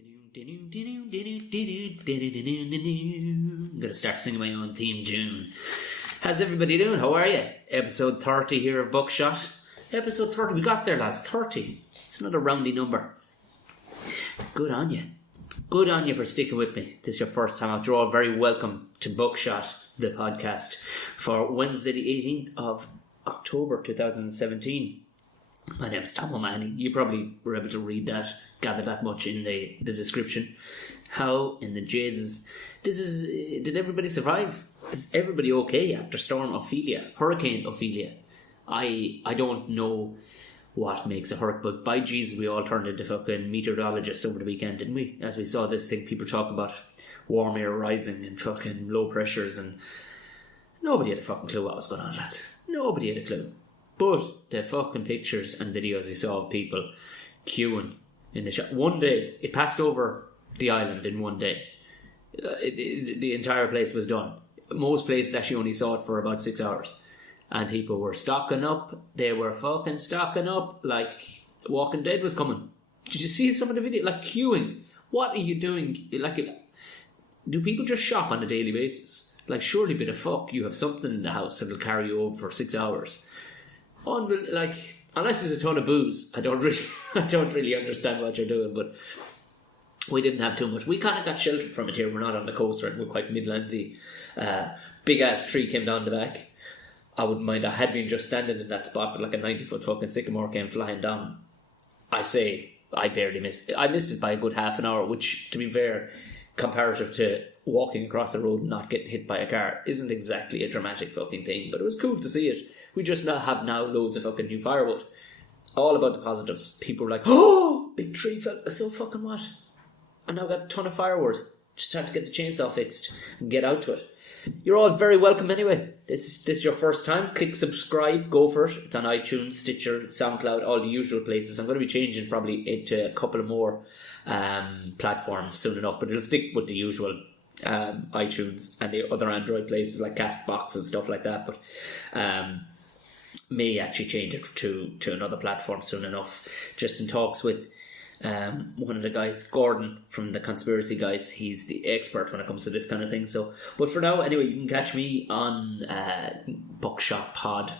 I'm gonna start singing my own theme tune. How's everybody doing? How are you? Episode 30 here of Buckshot. Episode 30, we got there, lads. 30. It's not a roundy number. Good on you. Good on you for sticking with me. This is your first time out. You're all very welcome to Buckshot, the podcast, for Wednesday the 18th of October 2017. My name's Tom O'Mahony. You probably were able to read that, gather that much in the description. How in the Jesus did everybody survive? Is everybody okay after Storm Ophelia, Hurricane Ophelia? I don't know what makes a hurricane, but by Jesus, we all turned into fucking meteorologists over the weekend, didn't we? As we saw this thing, people talk about warm air rising and fucking low pressures, and nobody had a fucking clue what was going on, lads. Nobody had a clue. But the fucking pictures and videos you saw of people queuing in the shop. One day, it passed over the island in one day. The entire place was done. Most places actually only saw it for about 6 hours. And people were stocking up. They were fucking stocking up like Walking Dead was coming. Did you see some of the video? Like queuing. What are you doing? Like, do people just shop on a daily basis? Like, surely bit of fuck, you have something in the house that'll carry you over for 6 hours. Like, unless there's a ton of booze, I don't really understand what you're doing. But we didn't have too much. We kind of got sheltered from it here. We're not on the coast, right? We're quite Midlandsy. Big ass tree came down the back. I wouldn't mind. I had been just standing in that spot, but like a 90-foot fucking sycamore came flying down. I barely missed it. I missed it by a good half an hour, which, to be fair, comparative to walking across the road and not getting hit by a car, isn't exactly a dramatic fucking thing. But it was cool to see it. We just have now loads of fucking new firewood. All about the positives. People were like, oh, big tree fell. So fucking what? I now got a ton of firewood. Just have to get the chainsaw fixed and get out to it. You're all very welcome anyway. This is your first time. Click subscribe, go for it. It's on iTunes, Stitcher, SoundCloud, all the usual places. I'm going to be changing probably into a couple of more platforms soon enough, but it'll stick with the usual iTunes and the other Android places like Castbox and stuff like that, but may actually change it to another platform soon enough. Just in talks with one of the guys, Gordon from the Conspiracy Guys. He's the expert when it comes to this kind of thing. So, but for now, anyway, you can catch me on Buckshot Pod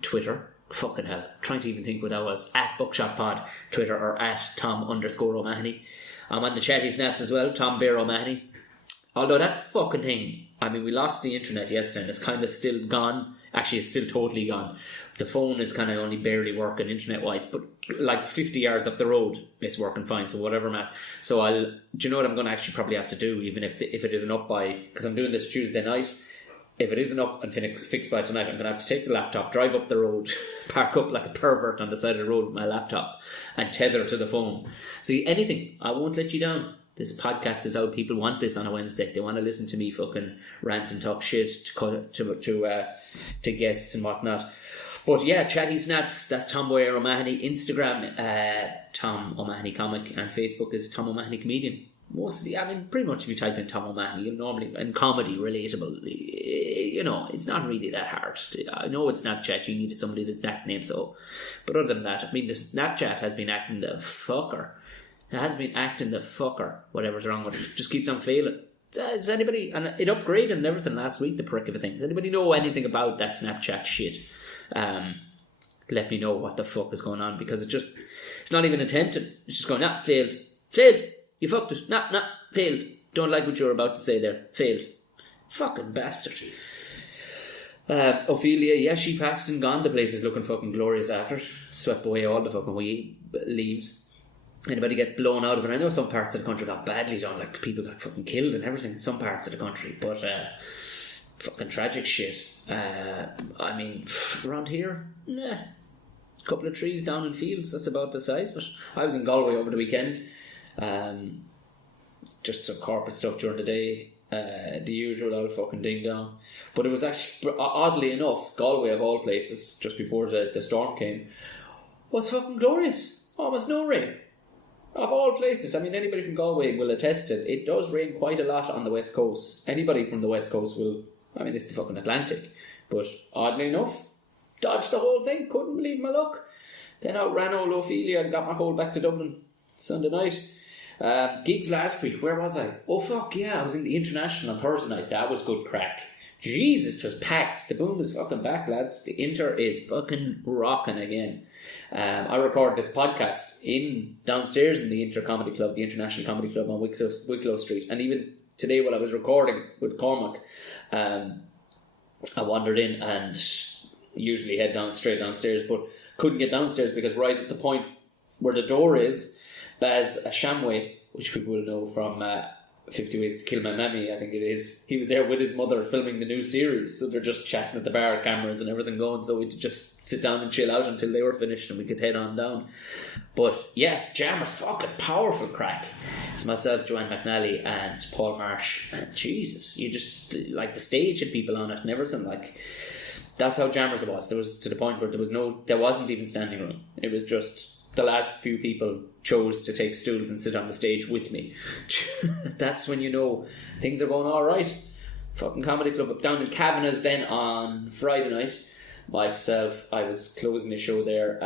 Twitter. Fucking hell, trying to even think what that was. At Buckshot Pod Twitter, or at Tom_O'Mahony. I'm on the chatty snaps as well, Tom Bear O'Mahony. Although that fucking thing, I mean, we lost the internet yesterday and it's kind of still gone. Actually, it's still totally gone. The phone is kind of only barely working internet-wise, but like 50 yards up the road, it's working fine, so whatever mass. So do you know what I'm going to actually probably have to do, even if it isn't up by, because I'm doing this Tuesday night, if it isn't up and fixed by tonight, I'm going to have to take the laptop, drive up the road, park up like a pervert on the side of the road with my laptop, and tether to the phone. See, anything, I won't let you down. This podcast is how people want this on a Wednesday. They want to listen to me fucking rant and talk shit to guests and whatnot. But yeah, chatty snaps, that's Tomboy O'Mahony. Instagram, Tom O'Mahony Comic, and Facebook is Tom O'Mahony Comedian. Pretty much if you type in Tom O'Mahony, you'll normally, and comedy, relatable, you know, it's not really that hard. I know it's Snapchat, you need somebody's exact name, so, but other than that, I mean, the Snapchat has been acting the fucker. It has been acting the fucker, whatever's wrong with it. Just keeps on failing. Does anybody, and it upgraded and everything last week, the prick of a thing. Does anybody know anything about that Snapchat shit? Let me know what the fuck is going on, because it's not even attempted. It's just going, failed, you fucked it, failed, don't like what you're about to say there, failed, fucking bastard. Ophelia, yeah, she passed and gone. The place is looking fucking glorious after it. Swept away all the fucking leaves. Anybody get blown out of it? I know some parts of the country got badly done, like people got fucking killed and everything in some parts of the country, but fucking tragic shit. I mean, around here, a couple of trees down in fields, that's about the size. But I was in Galway over the weekend, just some corporate stuff during the day, the usual old fucking ding dong. But it was actually, oddly enough, Galway of all places, just before the storm came, was fucking glorious. Almost no rain. Of all places, I mean, anybody from Galway will attest it. It does rain quite a lot on the west coast. Anybody from the west coast will, I mean, it's the fucking Atlantic. But oddly enough, dodged the whole thing. Couldn't believe my luck. Then outran old Ophelia and got my hold back to Dublin. Sunday night. Gigs last week, where was I? Oh fuck yeah, I was in the International on Thursday night. That was good crack. Jesus, it was packed. The boom is fucking back, lads. The Inter is fucking rocking again. I record this podcast downstairs in the Inter Comedy Club, the International Comedy Club on Wicklow Street. And even today while I was recording with Cormac, I wandered in and usually head straight downstairs, but couldn't get downstairs because right at the point where the door is, Baz Shamway, which people will know from 50 Ways to Kill My Mammy, I think it is. He was there with his mother filming the new series, so they're just chatting at the bar, cameras and everything going, so we could just sit down and chill out until they were finished and we could head on down. But yeah, Jammer's fucking powerful crack. It's myself, Joanne McNally and Paul Marsh, and Jesus, you just, like, the stage had people on it and everything, like, that's how Jammers was. There was to the point where there wasn't even standing room. It was just the last few people chose to take stools and sit on the stage with me. That's when you know things are going all right. Fucking comedy club up down in Kavanagh's then on Friday night. Myself, I was closing the show there.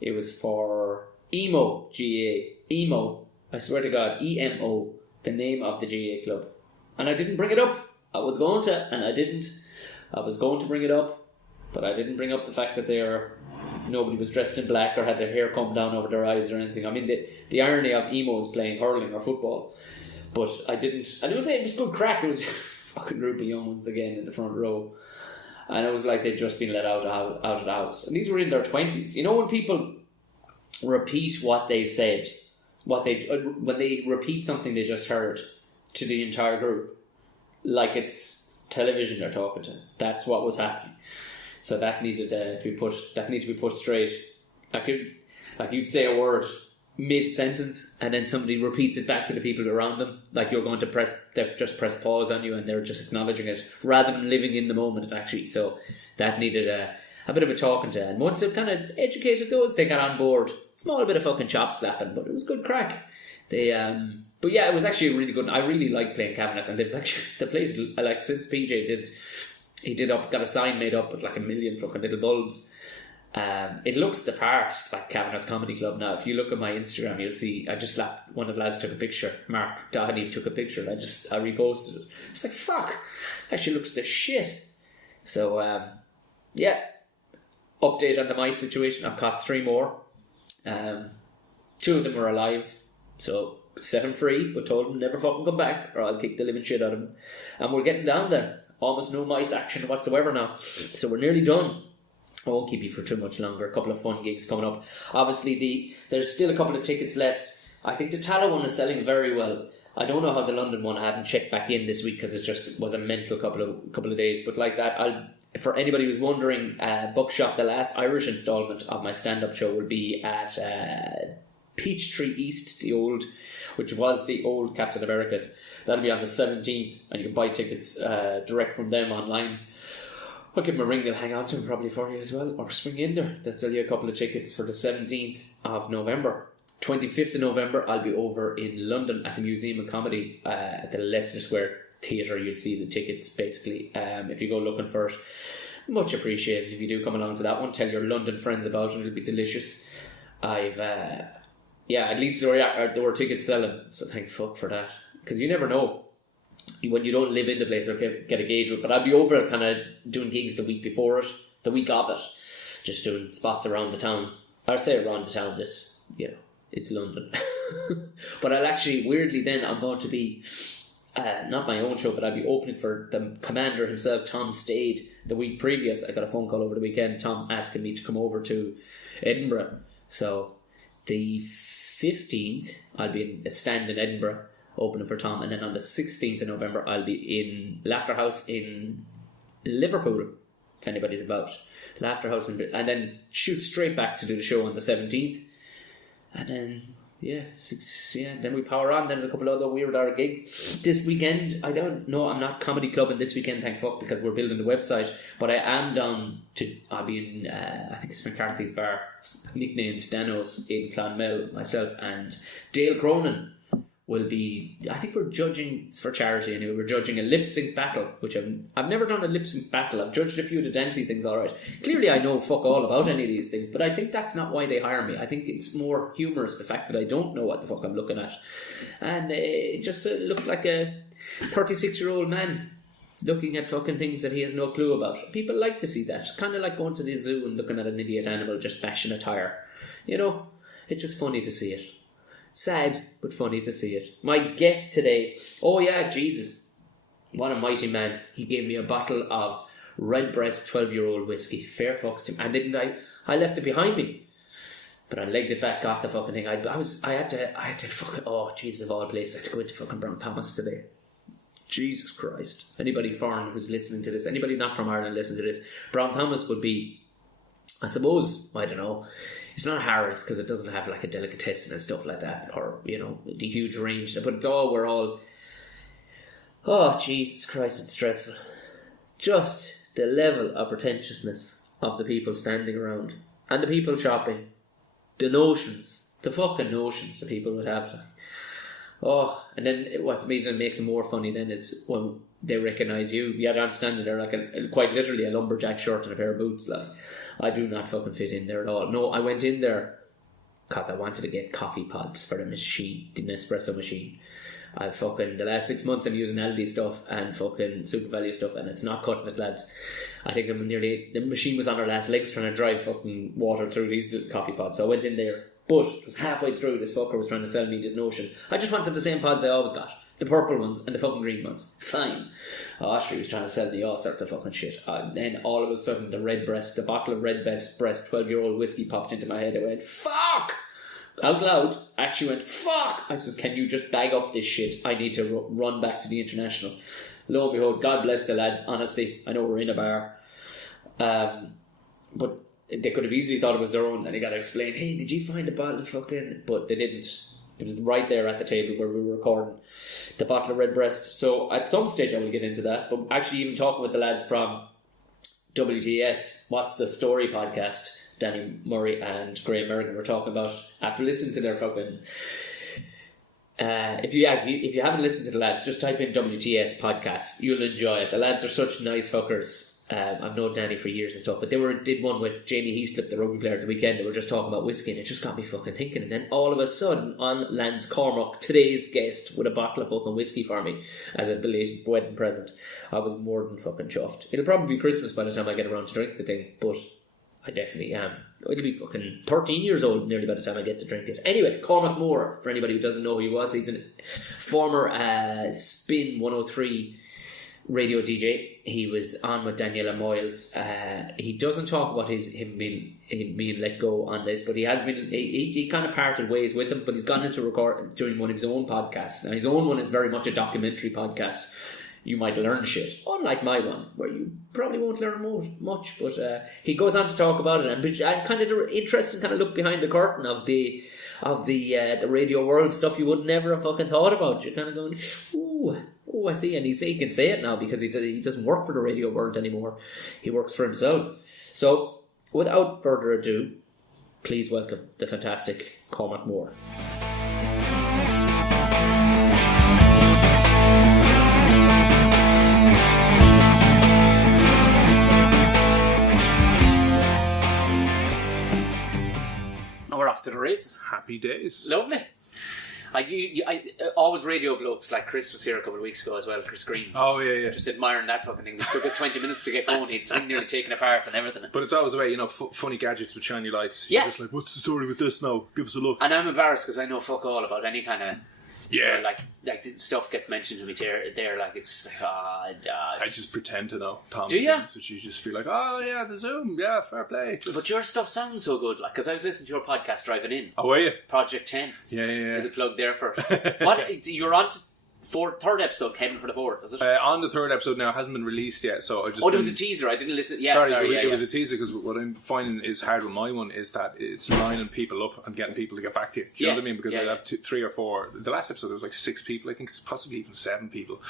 It was for Emo, G-A. Emo, I swear to God, E-M-O, the name of the GA club. And I didn't bring it up. I was going to, and I didn't. I was going to bring it up, but I didn't bring up the fact that nobody was dressed in black or had their hair come down over their eyes or anything. I mean, the irony of emos playing hurling or football. But I didn't. And it was good crack. There was a fucking group of young ones again in the front row. And it was like they'd just been let out of the house. And these were in their 20s. You know when people repeat what they said, when they repeat something they just heard to the entire group, like it's television they're talking to. That's what was happening. So that needed to be put straight. You'd say a word mid-sentence and then somebody repeats it back to the people around them, like you're going to press pause on you and they're just acknowledging it rather than living in the moment actually. So that needed a bit of a talking to, and once it kind of educated those, they got on board. Small bit of fucking chop slapping, but it was good crack. But yeah, it was actually really good. I really like playing Kavanagh's, and they've actually the place, like, since PJ got a sign made up with like 1 million fucking little bulbs. It looks the part, like Kavanagh's Comedy Club now. If you look at my Instagram, you'll see I just slapped, one of the lads took a picture. Mark Doherty took a picture and I reposted it. It's like, fuck, actually looks the shit. So yeah, update on the mice situation. I've caught 3 more. 2 of them are alive, so set them free, but told them never fucking come back or I'll kick the living shit out of them. And we're getting down there. Almost no mice action whatsoever now. So we're nearly done. I won't keep you for too much longer. A couple of fun gigs coming up. Obviously, there's still a couple of tickets left. I think the Tala one is selling very well. I don't know how the London one, I haven't checked back in this week because it just was a mental couple of days. But like that, for anybody who's wondering, Buckshot, the last Irish instalment of my stand-up show, will be at Peachtree East, which was the old Captain America's. That'll be on the 17th, and you can buy tickets direct from them online. I'll give them a ring, they'll hang on to them probably for you as well, or swing in there. They'll sell you a couple of tickets for the 17th of November. 25th of November, I'll be over in London at the Museum of Comedy at the Leicester Square Theatre. You'll see the tickets, basically, if you go looking for it. Much appreciated if you do come along to that one. Tell your London friends about it, it'll be delicious. At least there were tickets selling, so thank fuck for that. Because you never know when you don't live in the place or get a gauge with. But I'll be over kind of doing gigs the week before it, the week of it, just doing spots around the town. I'd say around the town, it's London. But I'll actually, weirdly then, I'm going to be, not my own show, but I'll be opening for the commander himself, Tom Stade. The week previous, I got a phone call over the weekend, Tom asking me to come over to Edinburgh. So the 15th, I'll be in a stand in Edinburgh, opening for Tom, and then on the 16th of November I'll be in Laughter House in Liverpool, if anybody's about. Laughter House, and then shoot straight back to do the show on the 17th, and then then we power on. There's a couple of other weird gigs this weekend. I don't know, I'm not comedy clubbing this weekend, thank fuck, because we're building the website, but I am I'll be in I think it's McCarthy's Bar, nicknamed Danos, in Clonmel, myself and Dale Cronin. will be, I think we're judging, it's for charity anyway, we're judging a lip sync battle, which I've never done a lip sync battle. I've judged a few of the dancey things, alright. Clearly I know fuck all about any of these things, but I think that's not why they hire me. I think it's more humorous, the fact that I don't know what the fuck I'm looking at. And it just looked like a 36-year-old man looking at fucking things that he has no clue about. People like to see that. Kind of like going to the zoo and looking at an idiot animal just bashing a tyre. You know, it's just funny to see it. Sad, but funny to see it. My guest today, oh yeah, Jesus, what a mighty man. He gave me a bottle of Redbreast 12-year-old whiskey. Fair fucks to him. And didn't I left it behind me. But I legged it back, got the fucking thing. I had to fucking, oh Jesus, of all places, I had to go into fucking Brown Thomas today. Jesus Christ. Anybody foreign who's listening to this, anybody not from Ireland listening to this, Brown Thomas would be, I suppose, I don't know, it's not Harrods because it doesn't have like a delicatessen and stuff like that, or, you know, the huge range, but it's all, we're all, oh Jesus Christ, it's stressful. Just the level of pretentiousness of the people standing around and the people shopping, the notions, the fucking notions the people would have. Oh, and then what even makes it more funny then is when they recognise you. Yeah, I'm standing there like quite literally a lumberjack shirt and a pair of boots. Like, I do not fucking fit in there at all. No, I went in there because I wanted to get coffee pods for the machine, the Nespresso machine. I've fucking, the last 6 months I'm using Aldi stuff and fucking Super Value stuff, and it's not cutting it, lads. I think the machine was on her last legs trying to drive fucking water through these little coffee pods. So I went in there, but it was halfway through, this fucker was trying to sell me this notion. I just wanted the same pods I always got. The purple ones and the fucking green ones. Fine. Oh, sure, he was trying to sell me all sorts of fucking shit. And then all of a sudden the bottle of Redbreast 12-year-old whiskey popped into my head. I went, fuck! Out loud, actually went, fuck! I says, can you just bag up this shit? I need to run back to the International. Lo and behold, God bless the lads, honestly. I know we're in a bar. But they could have easily thought it was their own. Then they got to explain, hey, did you find a bottle of fucking... But they didn't. It was right there at the table where we were recording the bottle of Redbreast. So at some stage I will get into that. But actually even talking with the lads from WTS, What's the Story podcast, Danny Murray and Graham Merrigan were talking about, after listening to their fucking... If you haven't listened to the lads, just type in WTS podcast. You'll enjoy it. The lads are such nice fuckers. I've known Danny for years and stuff, but they did one with Jamie Heaslip, the rugby player, at the weekend. They were just talking about whiskey, and it just got me fucking thinking. And then all of a sudden, on lands Cormac, today's guest, with a bottle of fucking whiskey for me as a belated wedding present. I was more than fucking chuffed. It'll probably be Christmas by the time I get around to drink the thing, but I definitely am. It'll be fucking 13 years old nearly by the time I get to drink it. Anyway, Cormac Moore, for anybody who doesn't know who he was, he's a former Spin 103 radio DJ. He was on with Daniela Moyles. He doesn't talk about him being let go on this, but he has been. He kind of parted ways with him, but he's gone into record doing one of his own podcasts. Now his own one is very much a documentary podcast. You might learn shit, unlike my one, where you probably won't learn much. But he goes on to talk about it, and kind of interesting, kind of look behind the curtain of the radio world stuff you would never have fucking thought about. You're kind of going, ooh, I see, and he can say it now because he doesn't work for the radio world anymore. He works for himself. So, without further ado, please welcome the fantastic Cormac Moore. We're off to the races. Happy days. Lovely. I always radio blokes, like Chris was here a couple of weeks ago as well, Chris Green. Oh, yeah. Just admiring that fucking thing. It took us 20 minutes to get going. He'd thing nearly taken apart and everything. But it's always the way, funny gadgets with shiny lights. Yeah. You're just like, what's the story with this now? Give us a look. And I'm embarrassed because I know fuck all about any kind of... Yeah. Like stuff gets mentioned to me there, like it's like, I just pretend to know. Tom, do you? Which you just be like, oh yeah, the Zoom, yeah, fair play. But your stuff sounds so good, like, because I was listening to your podcast driving in. Oh, were you? Project 10. Yeah. There's a plug there for what you're on to. Third episode, heading for the fourth, is it? On the third episode now, it hasn't been released yet, so I just... there was a teaser, I didn't listen... Yeah, sorry, it was a teaser, because what I'm finding is hard with my one is that it's lining people up and getting people to get back to you. Do you know what I mean? Because I have 3 or 4... The last episode, there was like 6 people, I think it's possibly even 7 people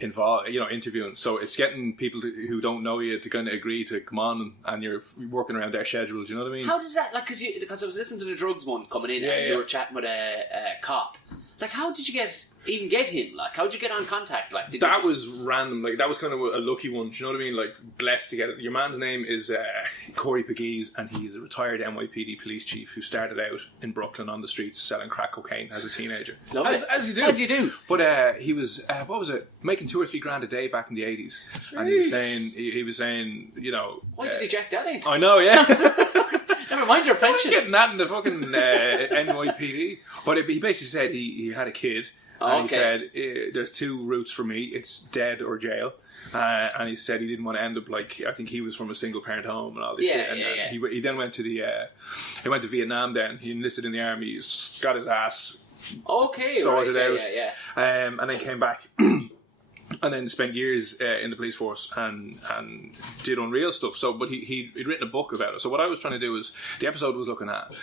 involved, interviewing. So it's getting people who don't know you to kind of agree to come on, and you're working around their schedule, do you know what I mean? How does that... Like, because I was listening to the drugs one coming in, and you were chatting with a cop, Like, how did you even get him? Like, how did you get on contact? Like, that was random. Like, that was kind of a lucky one. Do you know what I mean? Like, blessed to get it. Your man's name is Corey Pegues, and he is a retired NYPD police chief who started out in Brooklyn on the streets selling crack cocaine as a teenager. As you do. As you do. But he was, what was it? Making $2 or $3 grand a day back in the 80s. Jeez. And he was saying, you know... Why did he jack that in? I know, yeah. Never mind your pension. Getting that in the fucking NYPD. But he basically said he had a kid. And he said, there's two routes for me. It's dead or jail. And he said he didn't want to end up like, I think he was from a single parent home and all this shit. And he then went to he went to Vietnam then. He enlisted in the army. He got his ass sorted out. And then came back. And then spent years in the police force and did unreal stuff. So, but he'd written a book about it. So what I was trying to do was, the episode was looking at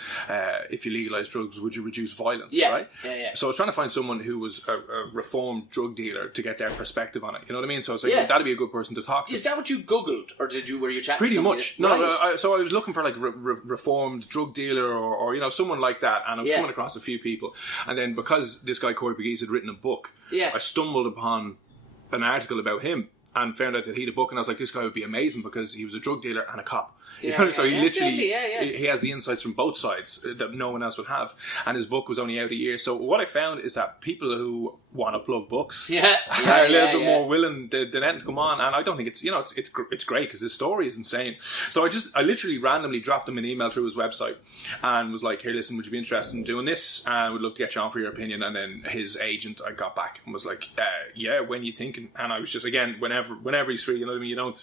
if you legalise drugs, would you reduce violence? Right? Yeah. So I was trying to find someone who was a reformed drug dealer to get their perspective on it. You know what I mean? So I was like, that'd be a good person to talk to. Is that what you googled, or were you chatting? Pretty much. No. Right. So I was looking for like reformed drug dealer or you know someone like that, and I was coming across a few people. And then because this guy Corey Pegues had written a book, I stumbled upon an article about him and found out that he had a book, and I was like, this guy would be amazing because he was a drug dealer and a cop. So he literally he has the insights from both sides that no one else would have, and his book was only out a year. So what I found is that people who want to plug books are a little bit more willing than to come on, and I don't think it's it's great because his story is insane. So I literally randomly dropped him an email through his website and was like, hey, listen, would you be interested in doing this? And we'd love to get you on for your opinion. And then his agent, I got back and was like, when you thinking? And I was just, again, whenever he's free, you know what I mean? You don't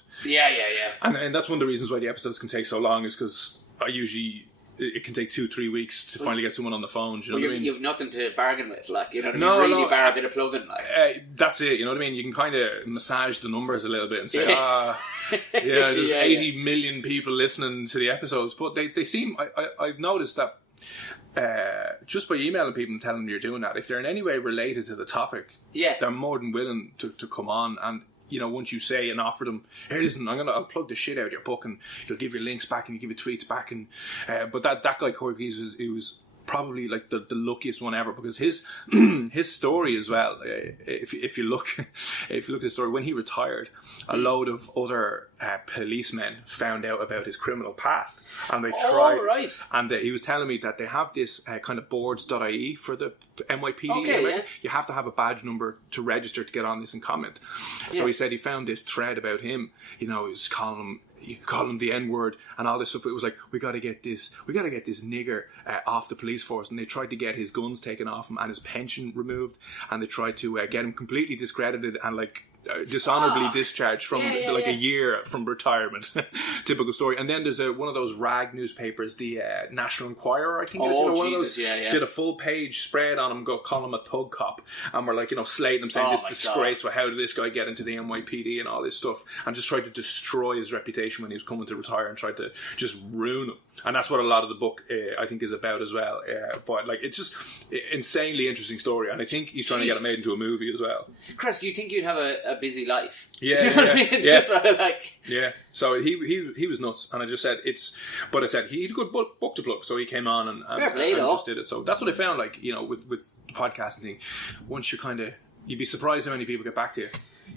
and that's one of the reasons why the episodes can take so long, is because it can take 2-3 weeks to finally get someone on the phone. Do you know what I mean? You've nothing to bargain with, like, you know what I mean? Bar a bit of plugging, like. That's it, you know what I mean? You can kind of massage the numbers a little bit and say, there's 80 million people listening to the episodes, but they seem, I've noticed that just by emailing people and telling them you're doing that, if they're in any way related to the topic, they're more than willing to come on. And you know, once you say and offer them, here, listen, I'll plug the shit out of your book, and you'll give your links back and you give your tweets back, and but that guy Corey Pegues was probably like the luckiest one ever, because his story as well, if you look at his story, when he retired, a load of other policemen found out about his criminal past, and they tried and he was telling me that they have this kind of boards.ie for the NYPD. You have to have a badge number to register to get on this and comment. So he said he found this thread about him, you know, he was calling him the N-word and all this stuff. It was like, we got to get this nigger off the police force. And they tried to get his guns taken off him and his pension removed, and they tried to get him completely discredited and like dishonorably discharged from a year from retirement. Typical story. And then there's one of those rag newspapers, the National Enquirer, I think it is, one of those, did a full page spread on him, calling him a thug cop, and we're like, you know, slating him, saying this disgrace, how did this guy get into the NYPD and all this stuff, and just tried to destroy his reputation when he was coming to retire, and tried to just ruin him. And that's what a lot of the book I think is about as well. But like, it's just insanely interesting story, and I think he's trying to get it made into a movie as well. Chris, do you think you'd have a busy life? Yeah, do you know what I mean? Just like... So he was nuts, and I just said but I said he had a good book to plug, so he came on and just did it. So that's what I found, like, you know, with the podcasting thing. Once you'd be surprised how many people get back to you.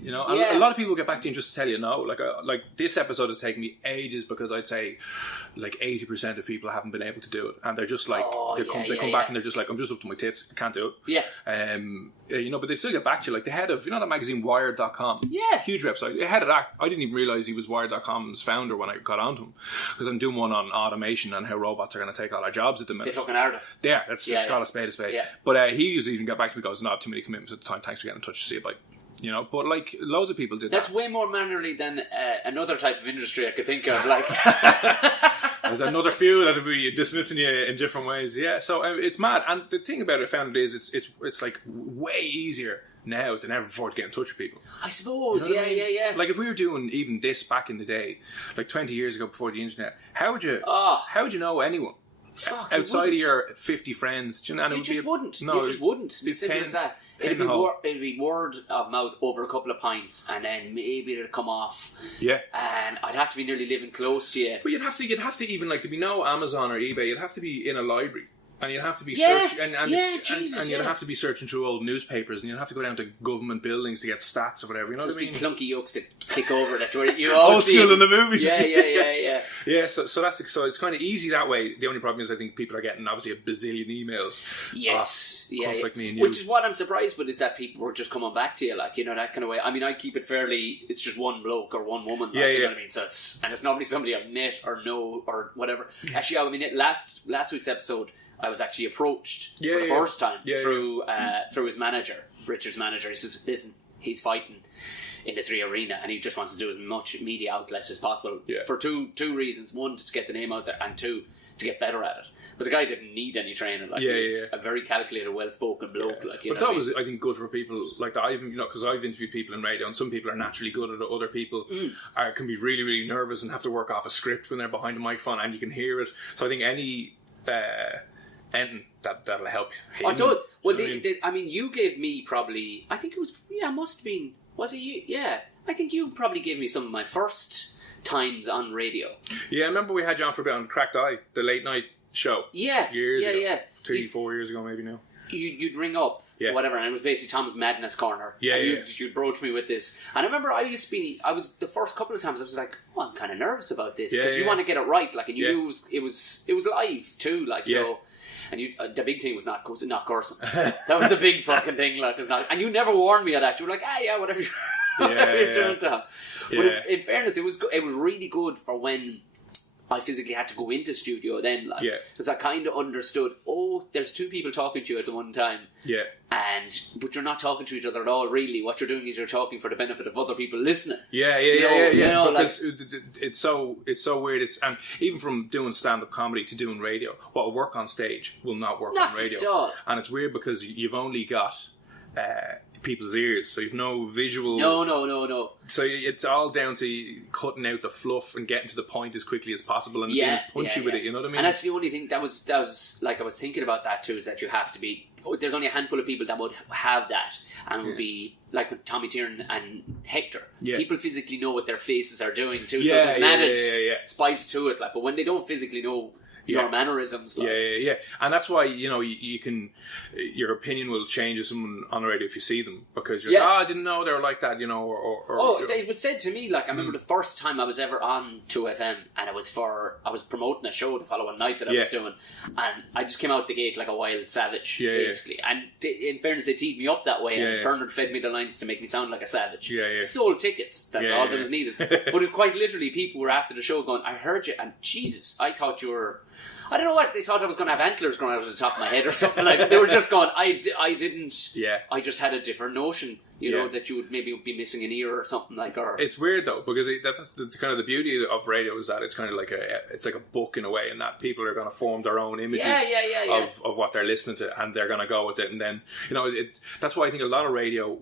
You know, a lot of people get back to you just to tell you no. Like this episode has taken me ages, because I'd say like 80% of people haven't been able to do it, and they're just like they come back and they're just like, I'm just up to my tits, I can't do it. You know, but they still get back to you. Like the head of, you know, that magazine Wired.com, huge website. The head of that, I didn't even realize he was Wired.com's founder when I got onto him, because I'm doing one on automation and how robots are going to take all our jobs at the minute. They fucking are. Yeah, it's called a spade. But he even got back to me, goes, no, I have too many commitments at the time, thanks for getting in touch, see you, bye. You know, but like loads of people did that. That's way more mannerly than another type of industry I could think of. Like there's another few that will be dismissing you in different ways. Yeah, so it's mad. And the thing about it, I found, is it's like way easier now than ever before to get in touch with people. I suppose. You know what I mean? Like if we were doing even this back in the day, like 20 years ago before the internet, how would you know anyone? Outside of your 50 friends, do you know? You just wouldn't. No, you just wouldn't. It'd be simple as that. It'd be word of mouth over a couple of pints, and then maybe it'd come off. Yeah. And I'd have to be nearly living close to you. But you'd have to even, like, there'd be no Amazon or eBay. You'd have to be in a library. And you'd have to be Yeah, searching, and you'd have to be searching through old newspapers, and you'd have to go down to government buildings to get stats or whatever. You know what I mean? Big clunky yokes that click over that you Old always see. school in the movies. Yeah. Yeah, so it's kind of easy that way. The only problem is I think people are getting obviously a bazillion emails. Yes, like me and you. Which is what I'm surprised with, is that people were just coming back to you, like, you know, that kind of way. I mean, I keep it fairly. It's just one bloke or one woman. Like, you know what I mean? So it's normally somebody I've met or know or whatever. Actually, I mean, last week's episode, I was actually approached for the first time through his manager, Richard's manager. He says, listen, he's fighting in the 3 arena and he just wants to do as much media outlets as possible for two reasons. One, to get the name out there, and two, to get better at it. But the guy didn't need any training. Like, he's a very calculated, well-spoken bloke. Like, you know, but that was, I think, good for people like that. Even, you know, because I've interviewed people in radio, and some people are naturally good at it. Other people can be really, really nervous and have to work off a script when they're behind a microphone, and you can hear it. So I think anything that'll help him. Oh, it does. Well, I mean, you gave me probably, I think it was, must have been, was it you? Yeah. I think you probably gave me some of my first times on radio. Yeah, I remember we had you on for a bit on Cracked Eye, the late night show. Yeah. Years ago. Yeah. 3-4 years ago, maybe now. You'd ring up, whatever, and it was basically Tom's Madness Corner. You'd broach me with this. And I remember I was the first couple of times I was like, oh, I'm kind of nervous about this. Because you want to get it right, like, and you knew it was live too, like, so. And the big thing was not cursing. That was the big fucking thing, like, and you never warned me of that. You were like, whatever you're doing, Tom. But in fairness, it was really good for when I physically had to go into studio then, like, because I kind of understood, there's two people talking to you at the one time, but you're not talking to each other at all, really. What you're doing is you're talking for the benefit of other people listening. You know, because it's so weird. And even from doing stand-up comedy to doing radio, what will work on stage will not work on radio. At all. And it's weird because you've only got people's ears, so you've no visual. No. So it's all down to cutting out the fluff and getting to the point as quickly as possible, and being as punchy with it. You know what I mean? And that's the only thing that was like, I was thinking about that too, is that you have to be. There's only a handful of people that would have that, and would be like with Tommy Tiernan and Hector. People physically know what their faces are doing too, so there's an added spice to it. Like, but when they don't physically know your mannerisms, like. And that's why, you know, you can, your opinion will change as someone on the radio if you see them, because you're like, I didn't know they were like that, you know, it was said to me, like, I remember the first time I was ever on 2FM, and I was promoting a show the following night that I was doing, and I just came out the gate like a wild savage, basically, and in fairness, they teed me up that way, and Bernard fed me the lines to make me sound like a savage. Sold tickets, that's all that was needed. But it quite literally, people were after the show going, I heard you, and Jesus, I thought you were, I don't know what, they thought I was going to have antlers growing out of the top of my head or something. Like, they were just going, I didn't. I just had a different notion, you know, that you would maybe be missing an ear or something like. Or it's weird though, because that's the kind of the beauty of radio, is that it's kind of like it's like a book in a way, and that people are going to form their own images of what they're listening to, and they're going to go with it, and then, you know, that's why I think a lot of radio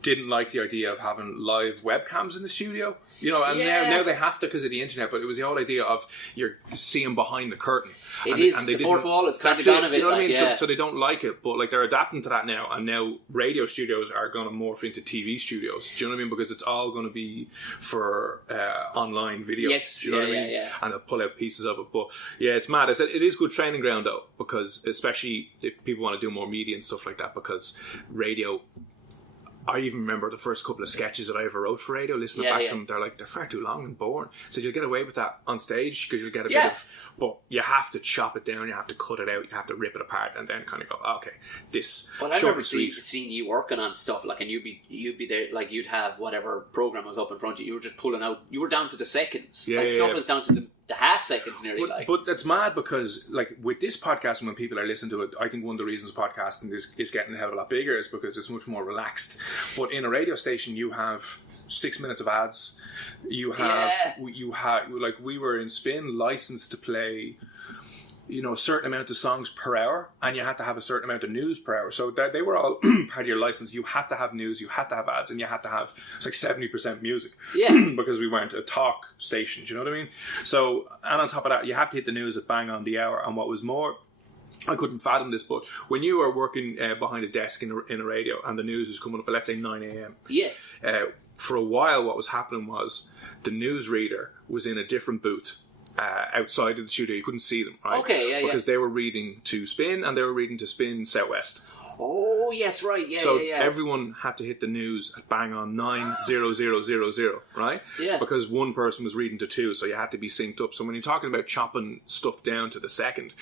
didn't like the idea of having live webcams in the studio. You know, and now they have to because of the internet, but it was the whole idea of you're seeing behind the curtain. And the fourth wall is kind of gone of it. You know what I mean? So they don't like it, but like they're adapting to that now, and now radio studios are going to morph into TV studios. Do you know what I mean? Because it's all going to be for online video. Yes, do you know what I mean? And they'll pull out pieces of it. But it's mad. It is good training ground though, because especially if people want to do more media and stuff like that, because radio. I even remember the first couple of sketches that I ever wrote for radio, listening back to them, they're far too long and boring. So you'll get away with that on stage because you'll get a bit of, but you have to chop it down, you have to cut it out, you have to rip it apart, and then kind of go, okay, this. Well, I remember seeing you working on stuff, like, and you'd be there, like, you'd have whatever program was up in front of you, you were just pulling out, you were down to the seconds. Stuff was down to the half seconds nearly. But that's mad because, like, with this podcast, when people are listening to it, I think one of the reasons podcasting is getting a hell of a lot bigger is because it's much more relaxed. But in a radio station, you have 6 minutes of ads. You have, like, we were in Spin licensed to play, you know, a certain amount of songs per hour, and you had to have a certain amount of news per hour. So they were all part of your license. You had to have news, you had to have ads, and you had to have, it's like 70% music. Because we weren't a talk station, do you know what I mean? So, and on top of that, you have to hit the news at bang on the hour. And what was more, I couldn't fathom this, but when you are working behind a desk in a radio and the news is coming up at, let's say, 9 a.m. For a while, what was happening was the newsreader was in a different booth, outside of the studio. You couldn't see them, right? Okay, because they were reading to spin, and they were reading to spin southwest. Oh, yes, right, So everyone had to hit the news at bang on 9:00:00, right? Yeah. Because one person was reading to 2, so you had to be synced up. So when you're talking about chopping stuff down to the second,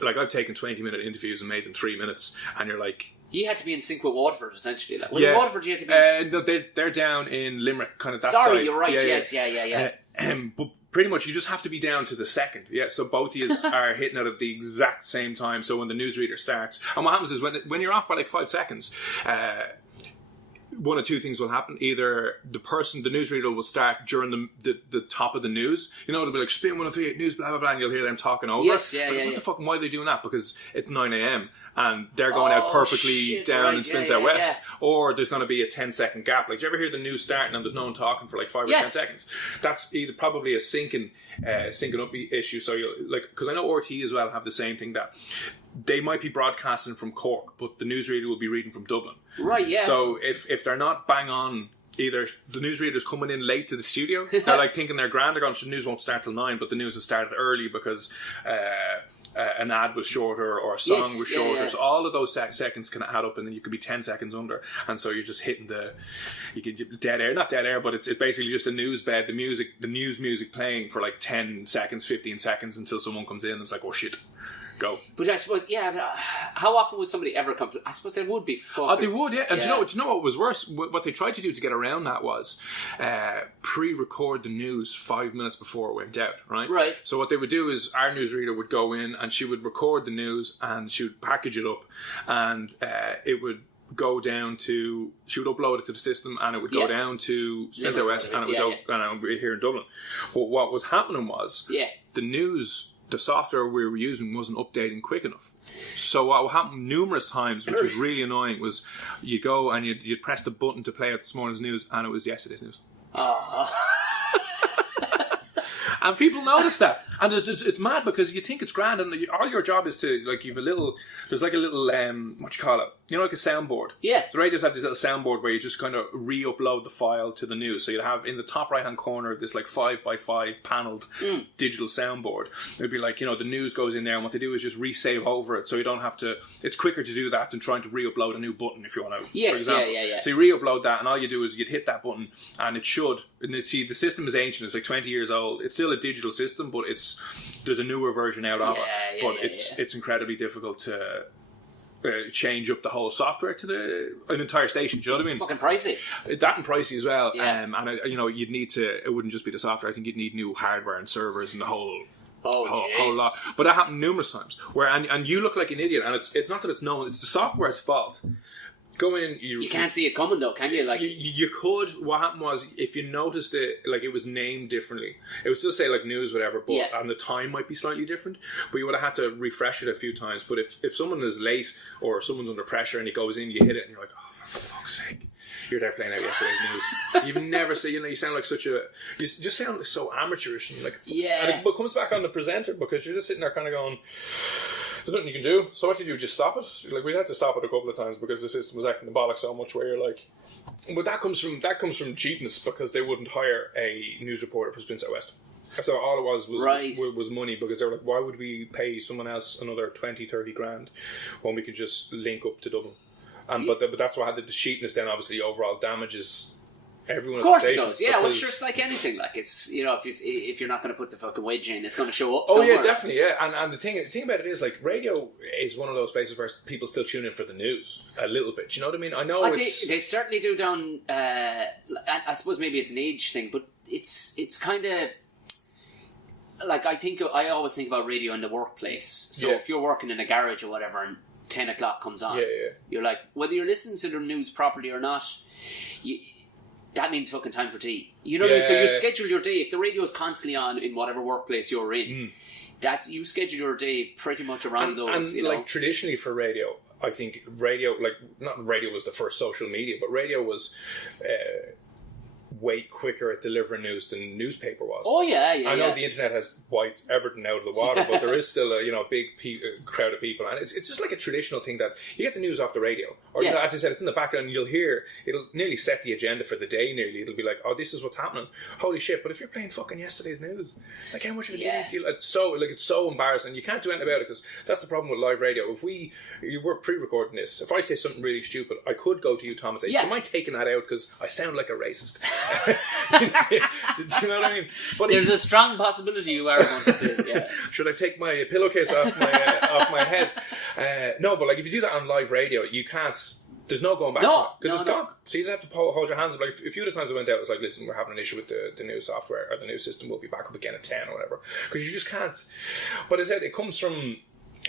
like I've taken 20-minute interviews and made them 3 minutes, and you're like... You had to be in sync with Waterford, essentially. Like, was it Waterford you had to be in sync? No, they're down in Limerick, kind of that side. Sorry, you're right, yeah. But pretty much you just have to be down to the second. Yeah, so both of you are hitting it at the exact same time. So when the newsreader starts, and what happens is when you're off by like 5 seconds, one of two things will happen. Either the newsreader will start during the top of the news. You know, it'll be like spin 103.8 news, blah blah blah, and you'll hear them talking over. Yes, What the fuck? Why are they doing that? Because it's 9 a.m. and they're going out perfectly down and spins out west. Or there's going to be a 10-second gap. Like, do you ever hear the news starting and there's no one talking for like 5 or 10 seconds? That's either probably a syncing up issue. So you like, because I know RT as well have the same thing, that they might be broadcasting from Cork, but the newsreader will be reading from Dublin. Right, yeah. So if they're not bang on, either the newsreader's coming in late to the studio, they're like thinking they're grand, they're going, the news won't start till 9, but the news has started early because an ad was shorter or a song was shorter. Yeah. So all of those seconds can add up, and then you could be 10 seconds under, and so you're just hitting dead air, not dead air, but it's basically just a news bed, the news music playing for like 10 seconds, 15 seconds until someone comes in and it's like, oh shit. Go. But I suppose, how often would somebody ever come? I suppose they would be fucking... they would, yeah. And do you know what was worse? What they tried to do to get around that was pre-record the news 5 minutes before it went out, right? Right. So what they would do is our newsreader would go in and she would record the news and she would package it up, and it would go down to... She would upload it to the system, and it would go down to Spencer West, and it would go and it would be here in Dublin. But what was happening was the news... The software we were using wasn't updating quick enough. So what happened numerous times, which was really annoying, was you'd go and you'd press the button to play out this morning's news, and it was yesterday's news. Oh. And people notice that, and it's mad because you think it's grand, and all your job is to, like, you've a little, there's like a little what you call it, you know, like a soundboard. Yeah. The radios have this little soundboard where you just kind of re-upload the file to the news. So you'd have in the top right hand corner this like 5x5 panelled digital soundboard. It'd be like, you know, the news goes in there, and what they do is just resave over it, so you don't have to. It's quicker to do that than trying to re-upload a new button if you want to. Yes. For example. Yeah. So you re-upload that, and all you do is you'd hit that button, and it should. And see, the system is ancient; it's like 20 years old. It's still a digital system, but there's a newer version out of it. But it's incredibly difficult to change up the whole software to an entire station. Do you know what I mean? Fucking pricey. That and pricey as well. Yeah. And you know, you'd need to. It wouldn't just be the software. I think you'd need new hardware and servers and the whole lot. But that happened numerous times. Where and you look like an idiot, and it's not that it's known. It's the software's fault. Go in. You can't see it coming though, can you? Like you could. What happened was, if you noticed it, like it was named differently, it would still say like news, whatever, but and the time might be slightly different. But you would have had to refresh it a few times. But if someone is late or someone's under pressure and it goes in, you hit it, and you're like, oh, for fuck's sake. You're there playing out yesterday's news. You've never said, you sound like you just sound so amateurish, and like, and it comes back on the presenter, because you're just sitting there kind of going, there's nothing you can do. So what do you do? Just stop it? Like, we had to stop it a couple of times because the system was acting the bollock so much, where you're like, but that comes from cheapness, because they wouldn't hire a news reporter for Spin South West. So all it was money, because they were like, why would we pay someone else another 20-30 grand when we could just link up to Dublin? But that's what had the cheapness. Then obviously overall damages everyone. Of course it does. Yeah, well, sure, it's like anything. Like, it's, you know, if you're not going to put the fucking wedge in, it's going to show up. Somewhere. Yeah, definitely. Yeah, and the thing about it is, like, radio is one of those places where people still tune in for the news a little bit. You know what I mean? I know they certainly do down. I suppose maybe it's an age thing, but it's kind of. Like, I always think about radio in the workplace. So if you're working in a garage or whatever, and 10 o'clock comes on, you're like, whether you're listening to the news properly or not, that means fucking time for tea. You know what I mean? So you schedule your day. If the radio is constantly on in whatever workplace you're in, you schedule your day pretty much around those. And like, traditionally for radio, I think radio, like, not radio was the first social media, but radio was way quicker at delivering news than newspaper was. Oh yeah. I know the internet has wiped everything out of the water, but there is still a big crowd of people, and it's just like a traditional thing that you get the news off the radio, or as I said, it's in the background. You'll hear it'll nearly set the agenda for the day. Nearly, it'll be like, oh, this is what's happening. Holy shit! But if you're playing fucking yesterday's news, like how much of an idiot do you? It's so embarrassing. You can't do anything about it because that's the problem with live radio. If we're pre-recording this, if I say something really stupid, I could go to you, Tom, and say, do you mind taking that out because I sound like a racist? Do you know what I mean? But there's a strong possibility you are going to say it, yeah. Should I take my pillowcase off my head? No, but like if you do that on live radio, you can't. There's no going back because it's gone. So you just have to hold your hands up. Like a few of the times I went out, it was like, listen, we're having an issue with the new software or the new system. We'll be back up again at 10 or whatever. Because you just can't. But as I said, it comes from,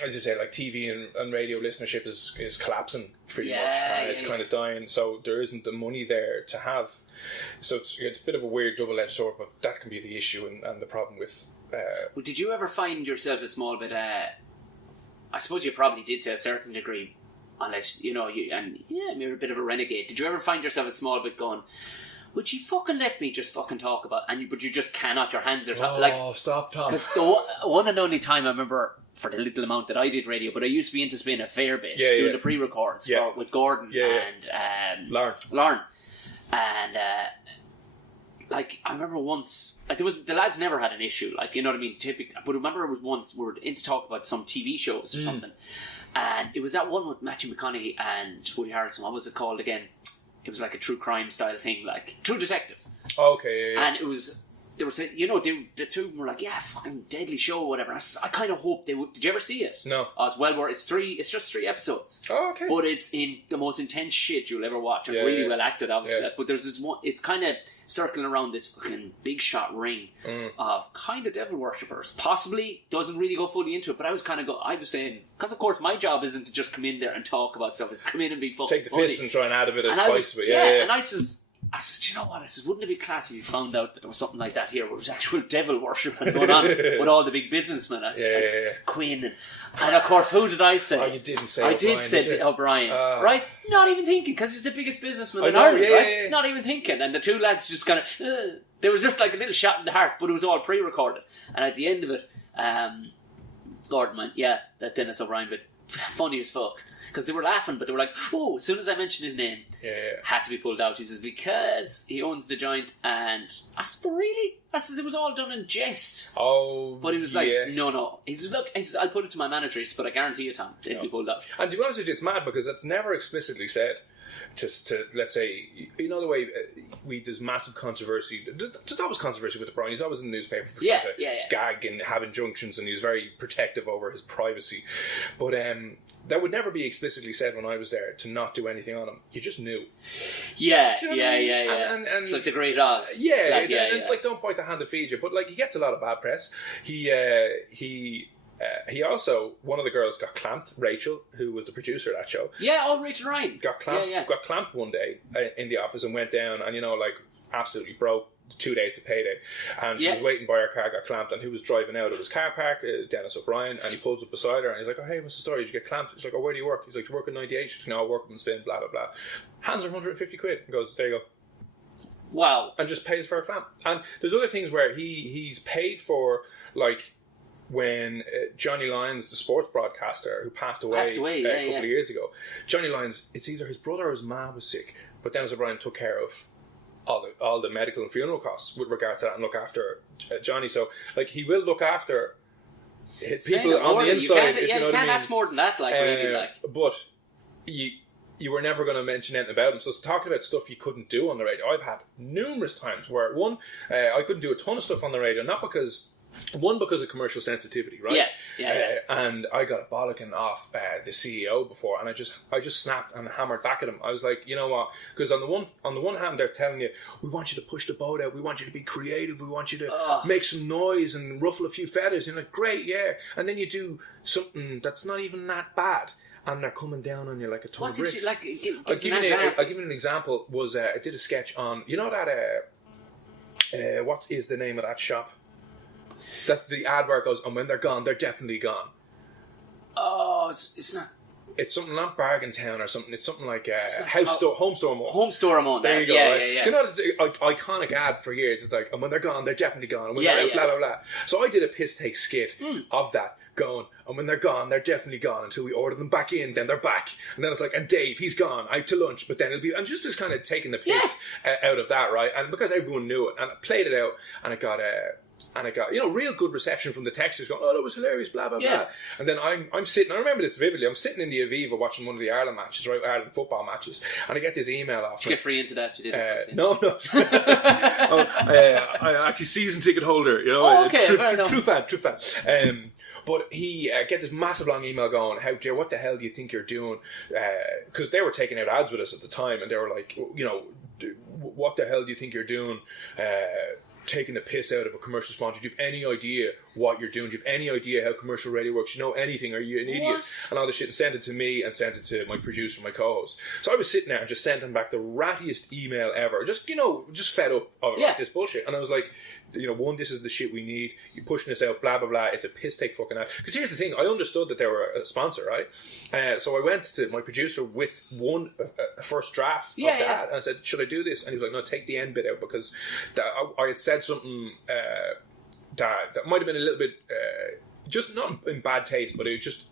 as you say, like TV and radio listenership is collapsing pretty much. It's kind of dying. So there isn't the money there to have. So it's a bit of a weird double-edged sword, but that can be the issue and the problem with... Well, did you ever find yourself a small bit... I suppose you probably did to a certain degree, unless, you're a bit of a renegade. Did you ever find yourself a small bit going, would you fucking let me just fucking talk about... but you just cannot, your hands are... Stop, Tom. Because the one and only time I remember... for the little amount that I did radio, but I used to be into Spain a fair bit, doing the pre-records with Gordon and Lauren. And I remember once the lads never had an issue, like, you know what I mean, typically. But I remember it was once we were in to talk about some TV shows or something, and it was that one with Matthew McConaughey and Woody Harrelson. What was it called again? It was like a true crime style thing, like True Detective. Okay, and it was. They were saying, the two of them were like, yeah, fucking deadly show or whatever. I kind of hoped they would. Did you ever see it? No. As well, where it's just 3 episodes. Oh, okay. But it's in the most intense shit you'll ever watch. And really well acted, obviously. Yeah. But there's this one, it's kind of circling around this fucking big shot ring of kind of devil worshippers. Possibly doesn't really go fully into it, but I was saying, because of course my job isn't to just come in there and talk about stuff, it's to come in and be fucking take the piss and try and add a bit of spice to it. And I said, do you know what? I said, wouldn't it be class if you found out that there was something like that here, where there was actual devil worshipping going on with all the big businessmen? I said, Quinn. And of course, who did I say? Oh, you didn't say O'Brien. I did say O'Brien, right? Not even thinking, because he's the biggest businessman in Ireland, right? Yeah. Not even thinking. And the two lads just kind of, there was just like a little shot in the heart, but it was all pre-recorded. And at the end of it, Gordon went, that Dennis O'Brien bit, funny as fuck. Because they were laughing, but they were like, as soon as I mentioned his name, had to be pulled out. He says, because he owns the joint, and I said, but really? I says, it was all done in jest. Oh, but he was like, no. He says, look, I'll put it to my manager, but I guarantee you, Tom, they'd be pulled out. And to be honest with you, it's mad because it's never explicitly said. To let's say, you know the way there's massive controversy. There's always controversy with the Brown. He's always in the newspaper for trying to gag and have injunctions, and he's very protective over his privacy. But that would never be explicitly said when I was there to not do anything on him. You just knew. Yeah. And it's like the Great Oz. It's like don't bite the hand that feeds you. But like he gets a lot of bad press. He also, one of the girls got clamped, Rachel, who was the producer of that show. Yeah, Rachel Ryan. Got clamped. Got clamped one day in the office and went down and, absolutely broke 2 days to payday. And she was waiting by her car, got clamped, and who was driving out of his car park? Dennis O'Brien, and he pulls up beside her and he's like, oh, hey, what's the story? Did you get clamped? She's like, oh, where do you work? He's like, you work in 98? She's like, no, I work up in Spain, blah, blah, blah. Hands her 150 quid and goes, there you go. Wow. And just pays for a clamp. And there's other things where he's paid for, like, when Johnny Lyons, the sports broadcaster who passed away a couple of years ago, Johnny Lyons, it's either his brother or his mom was sick, but Dennis O'Brien took care of all the medical and funeral costs with regards to that and look after Johnny. So, like, he will look after his people on the inside. You can't ask more than that, really. But you were never going to mention anything about him. So, talking about stuff you couldn't do on the radio, I've had numerous times where I couldn't do a ton of stuff on the radio, not because of commercial sensitivity, right? Yeah. And I got a bollocking off the CEO before, and I just snapped and hammered back at him. I was like, you know what? Because on the one hand, they're telling you, we want you to push the boat out, we want you to be creative, we want you to make some noise and ruffle a few feathers. You're like, great, yeah. And then you do something that's not even that bad, and they're coming down on you like a ton of bricks. What did you like? I'll give you an example. I did a sketch on, you know that what is the name of that shop? That's the ad where it goes, and when they're gone, they're definitely gone. Oh, it's not. It's something not Bargain Town or something. It's something like Home Store Mall. Home Store Mall. There you go. Yeah, right? yeah. So you know, it's an iconic ad for years. It's like, and when they're gone, they're definitely gone. And when they're out, blah blah blah. So I did a piss take skit of that. Going, and when they're gone, they're definitely gone until we order them back in, then they're back. And then it's like, and Dave, he's gone out to lunch, but then it'll be, and just kind of taking the piss out of that, right? And because everyone knew it, and I played it out, and it got real good reception from the texters going, oh, that was hilarious, blah blah blah. And then I'm sitting, I remember this vividly, I'm sitting in the Aviva watching one of the Ireland matches, right, Ireland football matches, and I get this email off. Did you get free into that? You did no. I actually season ticket holder, you know. Oh, okay, true fan. But he get this massive long email going, how Jay, what the hell do you think you're doing? Because they were taking out ads with us at the time, and they were like, you know, what the hell do you think you're doing? Taking the piss out of a commercial sponsor. Do you have any idea what you're doing? Do you have any idea how commercial radio works? You know anything? Are you an idiot? And all this shit, and sent it to me and sent it to my producer, my co-host. So I was sitting there and just sent him back the rattiest email ever. Just fed up of this bullshit. And I was like, you know, one, this is the shit we need. You're pushing this out, blah blah blah. It's a piss take fucking ad. Because here's the thing, I understood that they were a sponsor, right? So I went to my producer with a first draft of that, and I said, should I do this? And he was like, no, take the end bit out, because I had said something that might have been a little bit just not in bad taste, but it just,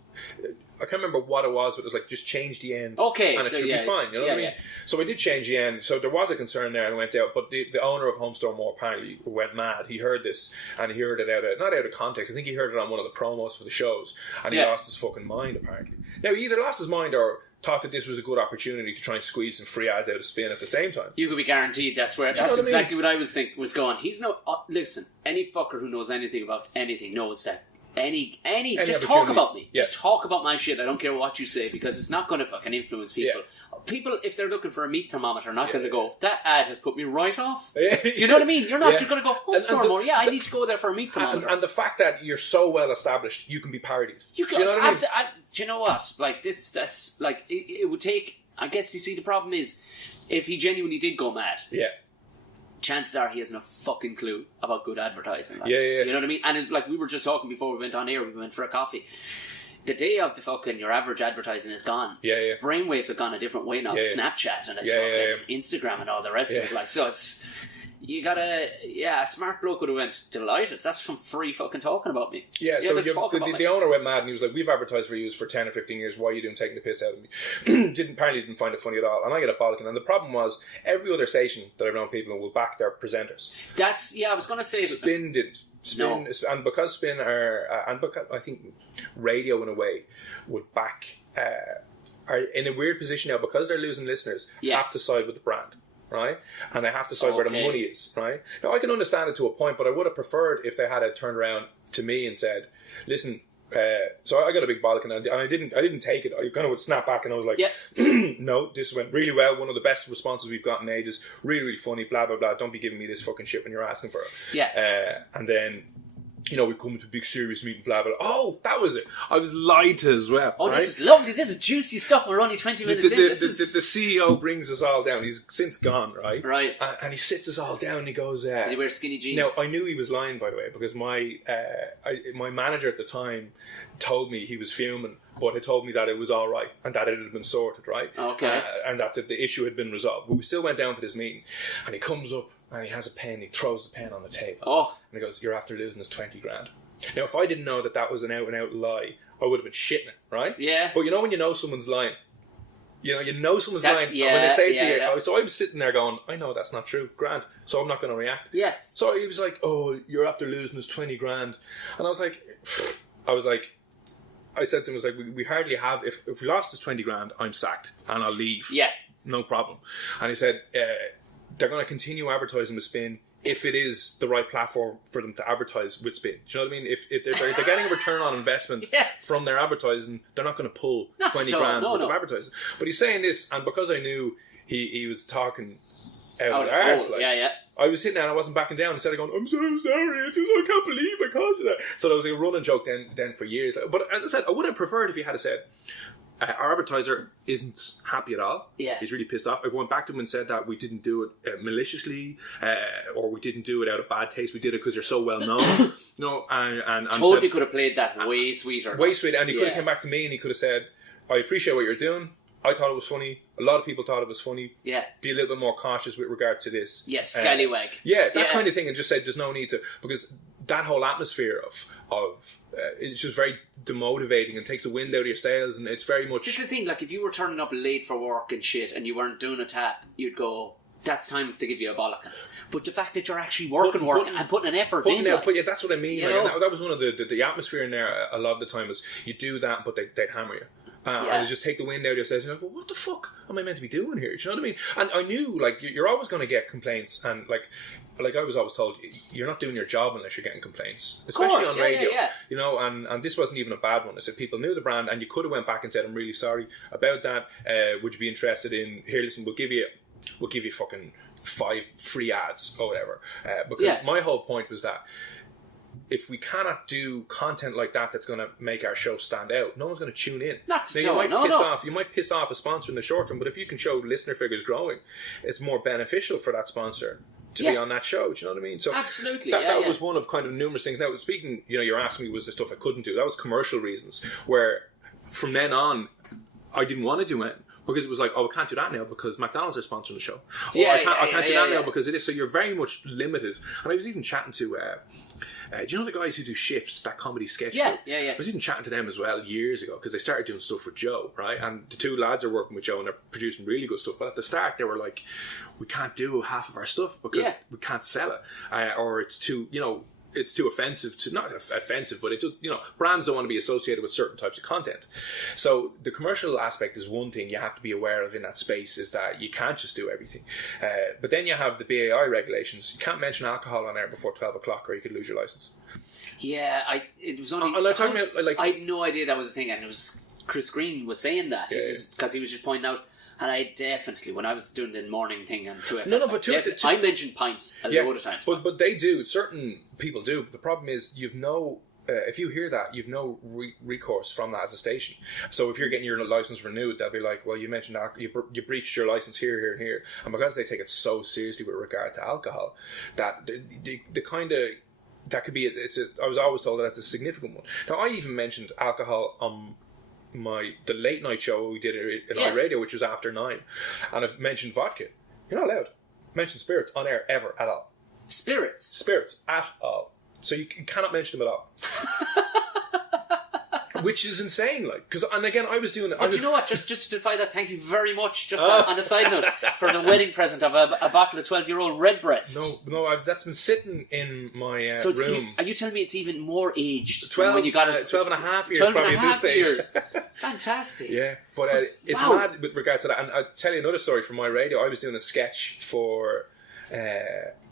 I can't remember what it was, but it was like, just change the end. Okay. And it should be fine, you know what I mean? Yeah. So I did change the end. So there was a concern there and went out, but the owner of Home Store Mall apparently went mad. He heard this, and he heard it not out of context. I think he heard it on one of the promos for the shows, and he lost his fucking mind, apparently. Now, he either lost his mind or thought that this was a good opportunity to try and squeeze some free ads out of Spin at the same time. You could be guaranteed that's exactly what I was thinking was going. He's listen, any fucker who knows anything about anything knows that any just talk about me. Just talk about my shit. I don't care what you say, because it's not going to fucking influence people. People, if they're looking for a meat thermometer, are not going to go, that ad has put me right off. You know what I mean? You're not just going to go, Home Store Mall. I need to go there for a meat thermometer. And the fact that you're so well established, you can be parodied. You can. Do you know what I mean? Do you know what? Like that's like it would take. I guess you see the problem is, if he genuinely did go mad. Yeah. Chances are he hasn't a fucking clue about good advertising. Like, you know what I mean? And it's like we were just talking before we went on air. We went for a coffee. The day of the fucking your average advertising is gone. Brainwaves have gone a different way now. Snapchat and it's fucking Instagram and all the rest of it. Like, so it's, you gotta, a smart bloke would have went, delighted. That's from free fucking talking about me. Yeah, so the owner went mad and he was like, we've advertised for you for 10 or 15 years. Why are you doing taking the piss out of me? Apparently didn't find it funny at all. And I get a bollocking. And the problem was, every other station that I've known people will back their presenters. I was going to say... Spin didn't. Spin, and because Spin are, and because I think radio in a way would back, are in a weird position now, because they're losing listeners, have to side with the brand. Right? And they have to side where the money is, right? Now, I can understand it to a point, but I would have preferred if they had turned around to me and said, listen, so I got a big bollock, and I didn't take it. I kind of would snap back, and I was like, no, this went really well. One of the best responses we've gotten in ages. Really, really funny, blah, blah, blah. Don't be giving me this fucking shit when you're asking for it. And then, you know, we come to a big serious meeting, blah, blah, blah. Oh, that was it. I was lied to as well. Oh, right? This is lovely. This is juicy stuff. We're only 20 minutes in. The CEO brings us all down. He's since gone, right? Right. And he sits us all down and he goes... Did he wear skinny jeans? Now, I knew he was lying, by the way, because my manager at the time told me he was fuming, but he told me that it was all right and that it had been sorted, right? Okay. And that the issue had been resolved. But we still went down for this meeting, and he comes up and he has a pen. He throws the pen on the table. Oh. And he goes, "You're after losing us 20 grand." Now, if I didn't know that was an out-and-out lie, I would have been shitting it, right? Yeah. But you know when you know someone's lying? You know someone's lying, and when they say to you... So I was sitting there going, I know that's not true, grand, so I'm not going to react. Yeah. So he was like, oh, you're after losing us 20 grand. And I said to him, I was like, we hardly have... If we lost us 20 grand, I'm sacked, and I'll leave. Yeah. No problem. And he said, they're going to continue advertising with Spin if it is the right platform for them to advertise with Spin. Do you know what I mean? If they're getting a return on investment from their advertising, they're not going to pull 20 grand worth of advertising. But he's saying this, and because I knew he was talking out of the arse, I was sitting there and I wasn't backing down. Instead of going, I'm so sorry, I can't believe I caused you that. So that was a running joke then for years. But as I said, I would have preferred if he had said, Our advertiser isn't happy at all. Yeah. He's really pissed off. I went back to him and said that we didn't do it maliciously, or we didn't do it out of bad taste. We did it because you're so well known. And totally could have played that way sweeter. Way sweeter. And he could have come back to me and he could have said, I appreciate what you're doing. I thought it was funny. A lot of people thought it was funny. Yeah. Be a little bit more cautious with regard to this. Yes, scallywag. That kind of thing. And just said there's no need to, because that whole atmosphere of it's just very demotivating and takes the wind out of your sails, and it's very much... This is the thing, like if you were turning up late for work and shit and you weren't doing a tap, you'd go, that's time to give you a bollocking. But the fact that you're actually working and putting an effort in, that's what I mean. Like, that was one of the atmosphere in there a lot of the time was you do that, but they'd hammer you. And just take the wind out of your sails. You're like, well, what the fuck am I meant to be doing here? Do you know what I mean? And I knew, like, you're always going to get complaints. And, like I was always told, you're not doing your job unless you're getting complaints. Especially on radio. You know, and this wasn't even a bad one. I said, people knew the brand, and you could have went back and said, I'm really sorry about that. Would you be interested in, here, listen, we'll give you fucking 5 free ads or whatever. Because my whole point was that if we cannot do content like that that's going to make our show stand out, no one's going to tune in. You might piss off a sponsor in the short term, but if you can show listener figures growing, it's more beneficial for that sponsor to be on that show. Do you know what I mean? So absolutely, that was one of kind of numerous things. Now, speaking, you're asking me, was the stuff I couldn't do? That was commercial reasons, where from then on, I didn't want to do it. Because it was like, oh, I can't do that now because McDonald's are sponsoring the show. I can't do that now because it is. So you're very much limited. And I was even chatting to, do you know the guys who do Shifts, that comedy sketch group? Yeah. I was even chatting to them as well years ago because they started doing stuff with Joe, right? And the 2 lads are working with Joe and they're producing really good stuff. But at the start, they were like, we can't do half of our stuff because we can't sell it. Or it's too, it's too offensive to, not offensive, but it just, brands don't want to be associated with certain types of content. So the commercial aspect is one thing you have to be aware of in that space, is that you can't just do everything. But then you have the BAI regulations. You can't mention alcohol on air before 12 o'clock or you could lose your license. Yeah, it was only... I had no idea that was a thing, and it was Chris Green was saying that because he was just pointing out. And I definitely, when I was doing the morning thing on 2FM, I mentioned pints a load of times. But they do. Certain people do. The problem is you've no... if you hear that, you've no recourse from that as a station. So if you're getting your license renewed, they'll be like, well, you mentioned you breached your license here, and here. And because they take it so seriously with regard to alcohol, that the kind of... That could be... I was always told that that's a significant one. Now, I even mentioned alcohol on... the late night show we did in our radio, which was after 9, and I've mentioned vodka. You're not allowed to mention spirits on air ever at all. Spirits at all. So you cannot mention them at all. Which is insane, like, because, and again, I was doing it. But you know what? Just to defy that, thank you very much. Just on a side note, for the wedding present of a bottle of 12-year-old Redbreast. No, that's been sitting in my room. Are you telling me it's even more aged? 12, when you got it, 12 and a half years, probably at this stage. Fantastic. Yeah, but it's mad with regard to that. And I'll tell you another story from my radio. I was doing a sketch for...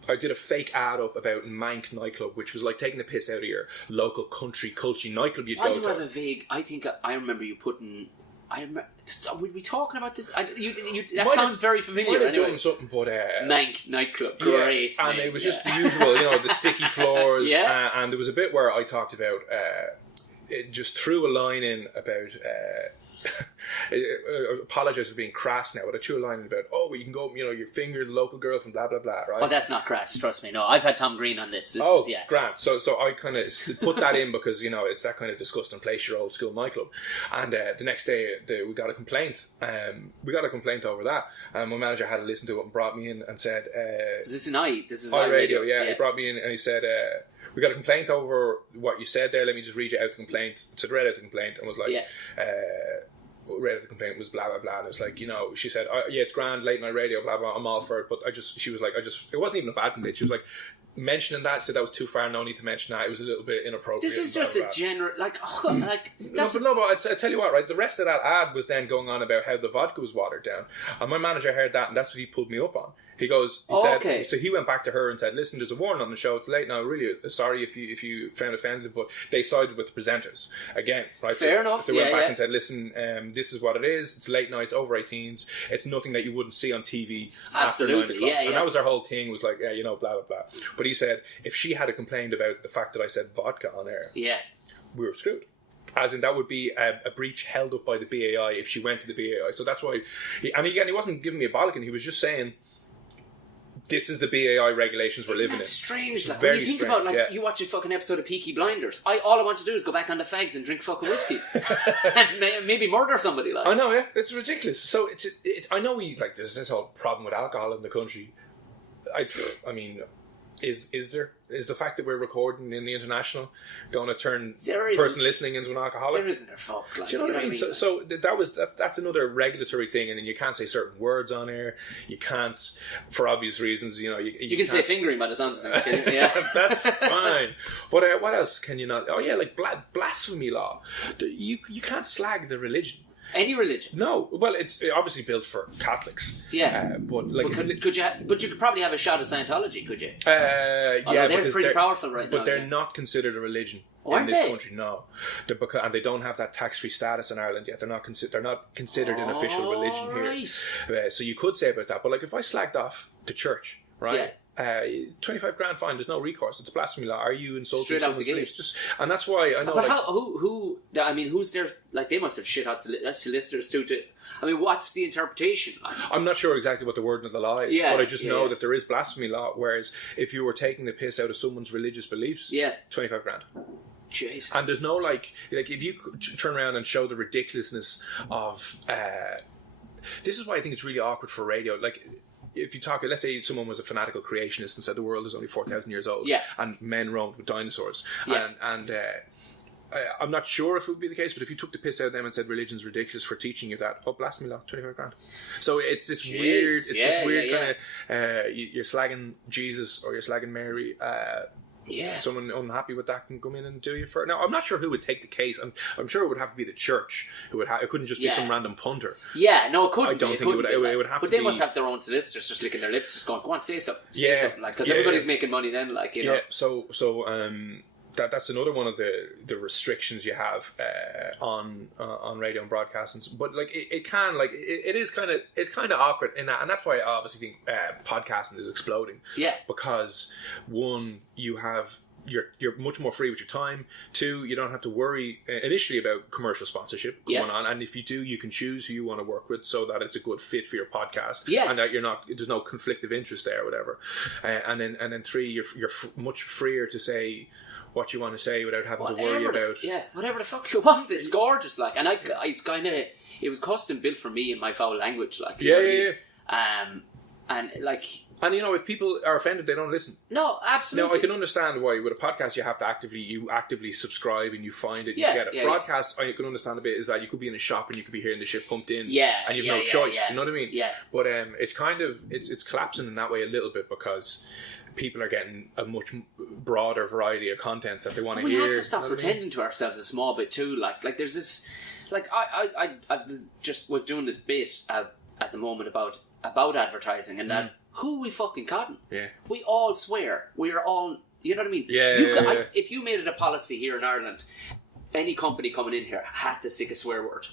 I did a fake ad up about Mank nightclub, which was like taking the piss out of your local country culture nightclub you'd go to. I do have a vague... I think I remember you putting... were we talking about this? That sounds very familiar. Might have done something, but... Mank nightclub, great. And it was just the usual, the sticky floors. And there was a bit where I talked about... it just threw a line in about... I apologise for being crass now, but I threw a line in about, you can go, your finger, the local girl from blah, blah, blah, right? Oh, that's not crass, trust me. No, I've had Tom Green on this. Grand. So I kind of put that in because, it's that kind of disgusting place, your old school nightclub. And the next day, we got a complaint. We got a complaint over that. And my manager had to listen to it and brought me in and said... Is this an I? This is iRadio, yeah. He brought me in and he said... we got a complaint over what you said there. Let me just read you out the complaint. So I read out the complaint and was like... read out the complaint was blah, blah, blah. And it was like, she said, it's grand, late night radio, blah, blah, I'm all for it. But she was like, it wasn't even a bad complaint. She was like, mentioning that, said that was too far, no need to mention that. It was a little bit inappropriate. This is just a general, that's... No, but I tell you what, right, the rest of that ad was then going on about how the vodka was watered down. And my manager heard that, and that's what he pulled me up on. He said, so he went back to her and said, listen, there's a warning on the show, it's late now, really sorry if you found offended, but they sided with the presenters again, right? Fair enough. So they went back and said, listen, this is what it is, it's late night, it's over 18s, it's nothing that you wouldn't see on TV. Absolutely, And that was our whole thing, was like, blah, blah, blah. But he said, if she had complained about the fact that I said vodka on air, we were screwed. As in, that would be a breach held up by the BAI if she went to the BAI. So that's why... And again, he wasn't giving me a bollocking. He was just saying, this is the BAI regulations we're living in. It's strange. Like, Very when you think strange, about, you watch a fucking episode of Peaky Blinders, all I want to do is go back on the fags and drink fucking whiskey. And maybe murder somebody. Like. I know, yeah. It's ridiculous. So, I know there's this whole problem with alcohol in the country. I mean... Is the fact that we're recording in the International going to turn person listening into an alcoholic? There isn't a fuck. Like, do you know what I mean? So that's another regulatory thing, and then you can't say certain words on air. You can't, for obvious reasons. You know, you can say fingering by the sounds of things. Yeah, that's fine. What else can you not? Oh yeah, like blasphemy law. You can't slag the religion. Any religion? No. Well, it's obviously built for Catholics. Yeah. Could you probably have a shot at Scientology, could you? Yeah, they're pretty powerful right now. But they're not considered a religion in this country, no. And they don't have that tax-free status in Ireland yet. They're not considered an official religion here. So you could say about that. But like if I slagged off the church, right? Yeah. 25 grand fine. There's no recourse. It's blasphemy law. Are you insulting someone's beliefs? And that's why I know. But who's there? Like they must have shit hot solicitors too. I mean, what's the interpretation? I'm not sure exactly what the wording of the law is, but I just know that there is blasphemy law. Whereas if you were taking the piss out of someone's religious beliefs, 25 grand. Jesus. And there's no like if you turn around and show the ridiculousness of. This is why I think it's really awkward for radio. Like. If you talk, let's say someone was a fanatical creationist and said the world is only 4,000 years old, and men roamed with dinosaurs, and I'm not sure if it would be the case, but if you took the piss out of them and said religion's ridiculous for teaching you that, blasphemy law, 25 grand. So it's this weird, kind of you're slagging Jesus or you're slagging Mary. Someone unhappy with that can come in and do you for. Now, I'm not sure who would take the case. I'm sure it would have to be the church who would. It couldn't just be some random punter. Yeah, no, it couldn't. I don't think it would have to be. But they must have their own solicitors just licking their lips, just going, "Go on, say something." Because everybody's making money then, like you know. That's another one of the restrictions you have on radio and broadcasting. But like it's kind of awkward in that, and that's why I obviously think podcasting is exploding. Yeah, because one, you're much more free with your time. Two, you don't have to worry initially about commercial sponsorship going on, and if you do, you can choose who you want to work with so that it's a good fit for your podcast. Yeah, and that there's no conflict of interest there or whatever. And then three, you're much freer to say what you want to say without having to worry about whatever the fuck you want. It's gorgeous, like, and it's kind of, it was custom built for me in my foul language, like, and like, and you know, if people are offended, they don't listen. No, absolutely. Now I can understand why with a podcast you have to actively subscribe and you find it, you get it. Broadcast, I can understand a bit is that you could be in a shop and you could be hearing the shit pumped in, and you've no choice. You know what I mean? Yeah. But it's kind of it's collapsing in that way a little bit because people are getting a much broader variety of content that they want to hear. We have to stop pretending to ourselves a small bit too. Like there's this, like I just was doing this bit at the moment about advertising and that who we fucking cotton. Yeah. We all swear. We are all, you know what I mean? Yeah. If you made it a policy here in Ireland, any company coming in here had to stick a swear word.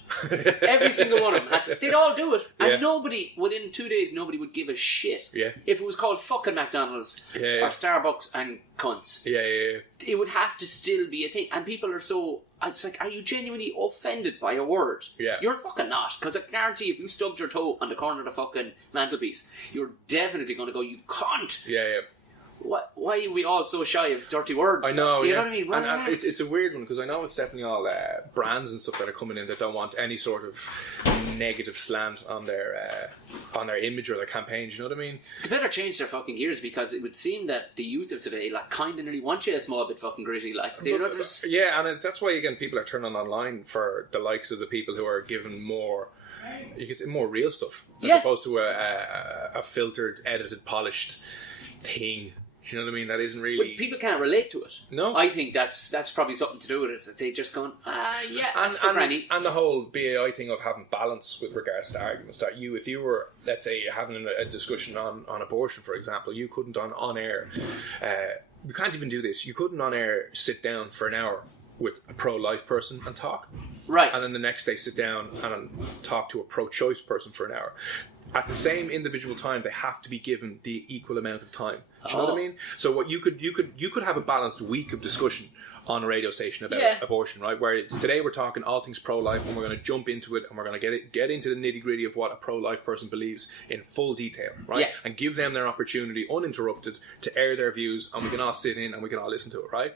Every single one of them had to. They'd all do it. And nobody, within 2 days, nobody would give a shit. Yeah. If it was called fucking McDonald's or Starbucks and cunts. Yeah. It would have to still be a thing. And people are so, it's like, are you genuinely offended by a word? Yeah. You're fucking not. Because I guarantee if you stubbed your toe on the corner of the fucking mantelpiece, you're definitely going to go, you cunt. Yeah. Why are we all so shy of dirty words? I know, you know what I mean? And it's a weird one because I know it's definitely all brands and stuff that are coming in that don't want any sort of negative slant on their image or their campaigns. You know what I mean? They better change their fucking gears because it would seem that the youth of today like kind of nearly want you a small bit fucking gritty. Like, and that's why again people are turning online for the likes of the people who are given more. You can say more real stuff as opposed to a filtered, edited, polished thing. You know what I mean? That isn't really... But people can't relate to it. No. I think that's probably something to do with it. That they just going, that's for granny. And the whole BAI thing of having balance with regards to arguments. That if you were, let's say, having a discussion on abortion, for example, you couldn't on air... we can't even do this. You couldn't on air sit down for an hour with a pro-life person and talk. Right. And then the next day sit down and talk to a pro-choice person for an hour. At the same individual time, they have to be given the equal amount of time. Do you know what I mean? So what you could have a balanced week of discussion on a radio station about abortion, right? Where today we're talking all things pro-life, and we're going to jump into it, and we're going to get into the nitty-gritty of what a pro-life person believes in full detail, right? Yeah. And give them their opportunity, uninterrupted, to air their views, and we can all sit in and we can all listen to it, right?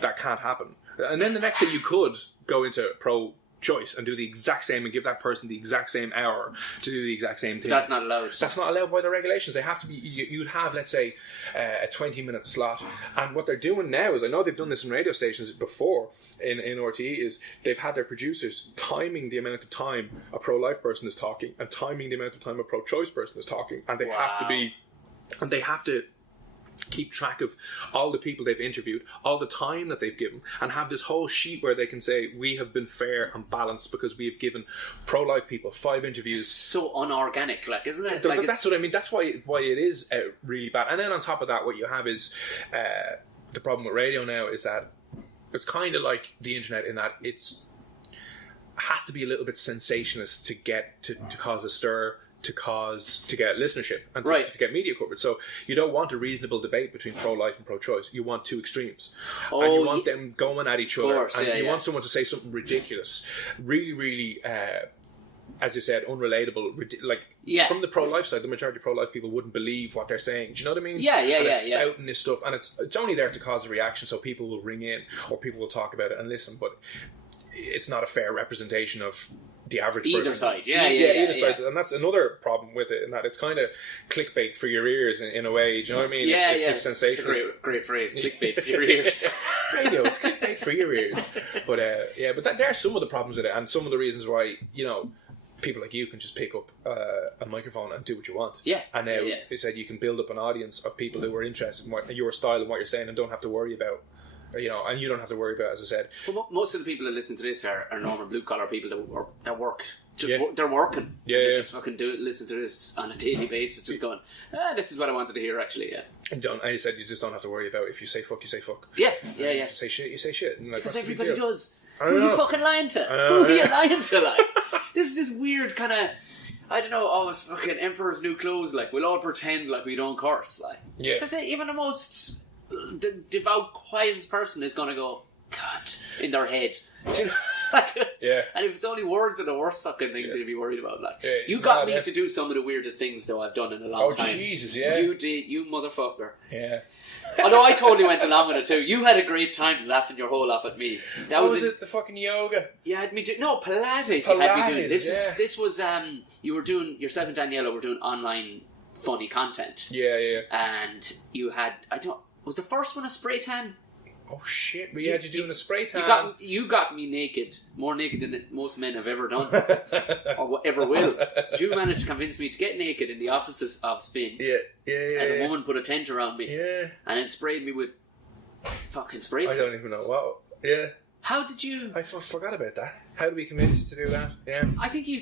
That can't happen. And then the next thing, you could go into pro-choice and do the exact same and give that person the exact same hour to do the exact same thing. That's not allowed. That's not allowed by the regulations. They have to be. You'd have, let's say, a 20-minute slot. And what they're doing now is, I know they've done this in radio stations before in RTE, is they've had their producers timing the amount of time a pro-life person is talking and timing the amount of time a pro-choice person is talking, and they have to keep track of all the people they've interviewed, all the time that they've given, and have this whole sheet where they can say, we have been fair and balanced because we have given pro-life people 5 interviews. So unorganic, like, isn't it? That's what I mean. That's why it is really bad. And then on top of that, what you have is the problem with radio now is that it's kind of like the internet in that it has to be a little bit sensationalist to get to cause a stir, to get listenership and to get media coverage. So you don't want a reasonable debate between pro-life and pro-choice. You want two extremes, and you want them going at each other, and you want someone to say something ridiculous, really, really, as you said, unrelatable. From the pro-life side, the majority of pro-life people wouldn't believe what they're saying. Do you know what I mean? Spouting this stuff, and it's only there to cause a reaction, so people will ring in or people will talk about it and listen. But it's not a fair representation of the average person. Either side, either side, and that's another problem with it, in that it's kind of clickbait for your ears in a way. Do you know what I mean? It's just sensational. It's a great phrase, clickbait for your ears. Radio, it's clickbait for your ears. But but there are some of the problems with it, and some of the reasons why people like you can just pick up a microphone and do what you want. Yeah. And now you said you can build up an audience of people who are interested in your style and what you're saying, and don't have to worry about. And you don't have to worry about, as I said. Well, most of the people that listen to this are normal blue collar people that work. They're working. Just fucking listen to this on a daily basis, just going, this is what I wanted to hear, actually. Yeah. And you said you just don't have to worry about if you say fuck, you say fuck. Yeah. If you say shit, you say shit. Because everybody does. Who are you fucking lying to? Who are you lying to? Like, this is this weird kind of, I don't know, almost fucking Emperor's New Clothes. Like, we'll all pretend like we don't curse. Like, even the most devout, quietest person is going to go, God, in their head. And if it's only words, are the worst fucking thing to be worried about. Like, you got me to do some of the weirdest things, though, I've done in a long time. Oh, Jesus, yeah. You did, you motherfucker. Yeah. Although I totally went along with it too. You had a great time laughing your whole off at me. That was it. The fucking yoga. You had me do Pilates. You had me doing this was you were doing, yourself and Daniela were doing online funny content. Yeah. And you had, was the first one a spray tan? Oh shit! We had you doing a spray tan. You got me naked, more naked than most men have ever done, or ever will. You managed to convince me to get naked in the offices of Spin. As a woman put a tent around me, and then sprayed me with fucking spray tan. I don't even know what. Yeah. How did you? I forgot about that. How did we convince you to do that? Yeah. I think you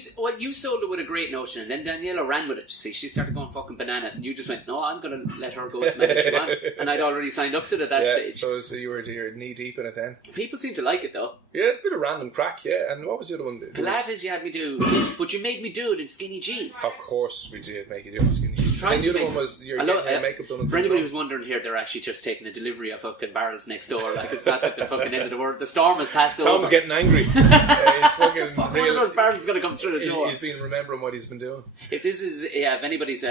sold it with a great notion, and then Daniela ran with it. See, she started going fucking bananas, and you just went, "No, I'm going to let her go as many as she wants." And I'd already signed up to it at that stage. So you're knee deep in it then. People seem to like it though. Yeah, it's a bit of random crack. Yeah, and what was the other one? Pilates you had me do, but you made me do it in skinny jeans. Of course, we did make you do it in skinny jeans. And the other one was your makeup done. For anybody who's wondering here, they're actually just taking a delivery of fucking barrels next door. Like, it's not at the fucking end of the world. The storm has passed over. Tom's getting angry. He's fucking. One of those barrels is going to come through the door. He's been remembering what he's been doing. If this is, if anybody's,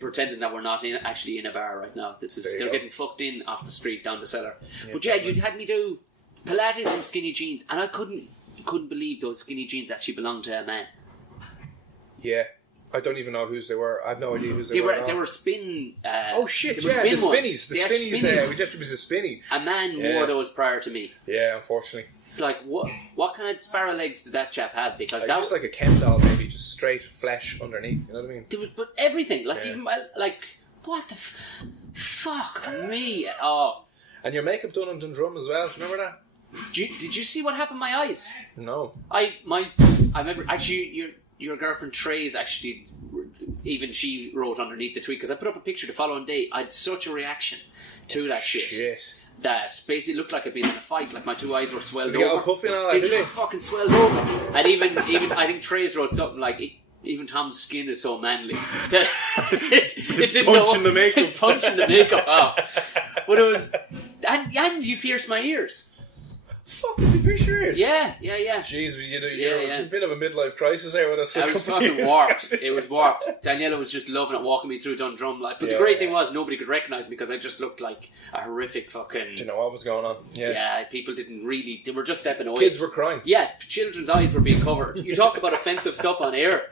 pretending that we're not actually in a bar right now, they're getting fucked in off the street down the cellar. But you'd had me do Pilates in skinny jeans, and I couldn't believe those skinny jeans actually belonged to a man. Yeah. I don't even know whose they were. I have no idea whose they were. They were Spin. Oh shit! The spinnies. The spinnies. We just was a spinny. A man wore those prior to me. Yeah, unfortunately. Like, what kind of sparrow legs did that chap have? Because that just like a Ken doll, maybe, just straight flesh underneath. You know what I mean? But everything, like even what the fuck me? Oh, and your makeup done on Dundrum as well. Do you remember that? Did you see what happened to my eyes? No. I remember actually your girlfriend Trey's actually, even she wrote underneath the tweet, because I put up a picture the following day. I had such a reaction to that shit. That basically looked like I'd been in a fight. Like, my two eyes were swelled over. Puffy and all that, they just fucking swelled over. And even I think Trey's wrote something like, even Tom's skin is so manly that it didn't punching the makeup. Punching the makeup off. But And you pierced my ears. Fuck, did you pierce your ears? Yeah. Jeez, you're a bit of a midlife crisis there with us. I was fucking warped. It was warped. Daniela was just loving it, walking me through Dundrum. But the great thing was nobody could recognise me because I just looked like a horrific fucking... Do you know what was going on? Yeah, people didn't really... They were just stepping away. Kids were crying. Yeah, children's eyes were being covered. You talk about offensive stuff on air.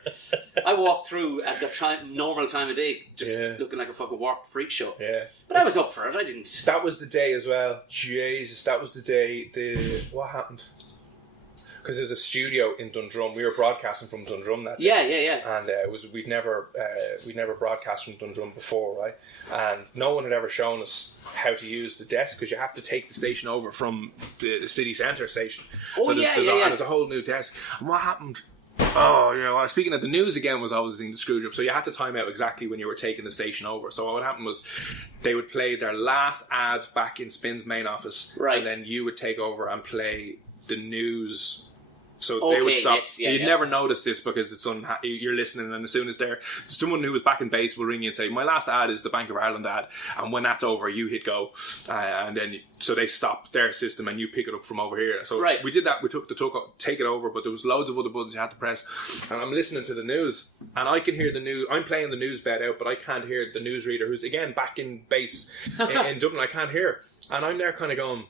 I walked through at the normal time of day just looking like a fucking warped freak show. Yeah. But I was up for it. I didn't... That was the day as well. Jesus, that was the day... What happened? Because there's a studio in Dundrum. We were broadcasting from Dundrum that day. Yeah. And we'd never broadcast from Dundrum before, right? And no one had ever shown us how to use the desk because you have to take the station over from the city centre station. Oh, so there's a whole new desk. And what happened? Oh, well, speaking of the news again was always the thing that screwed you up. So you had to time out exactly when you were taking the station over. So what happened was they would play their last ad back in Spin's main office. Right. And then you would take over and play the news. So they would stop. You'd never notice this because you're listening, and as soon as someone who was back in base will ring you and say, "My last ad is the Bank of Ireland ad," and when that's over, you hit go, and then so they stop their system and you pick it up from over here. So we did that. We took take it over, but there was loads of other buttons you had to press. And I'm listening to the news, and I can hear the news. I'm playing the news bed out, but I can't hear the newsreader, who's again back in base in Dublin. I can't hear, and I'm there kind of going,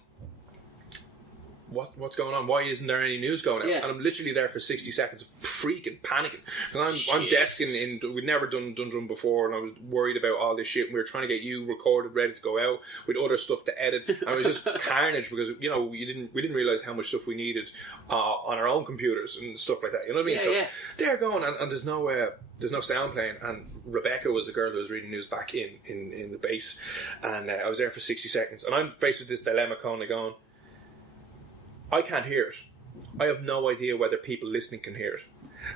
What's going on? Why isn't there any news going out? Yeah. And I'm literally there for 60 seconds, freaking panicking. And I'm desking in. We'd never done Dundrum before, and I was worried about all this shit. And we were trying to get you recorded, ready to go out with other stuff to edit. And it was just carnage because we didn't realize how much stuff we needed on our own computers and stuff like that. You know what I mean? They're going, and there's no sound playing. And Rebecca was the girl who was reading news back in the base, and I was there for 60 seconds, and I'm faced with this dilemma, kind of going, I can't hear it. I have no idea whether people listening can hear it.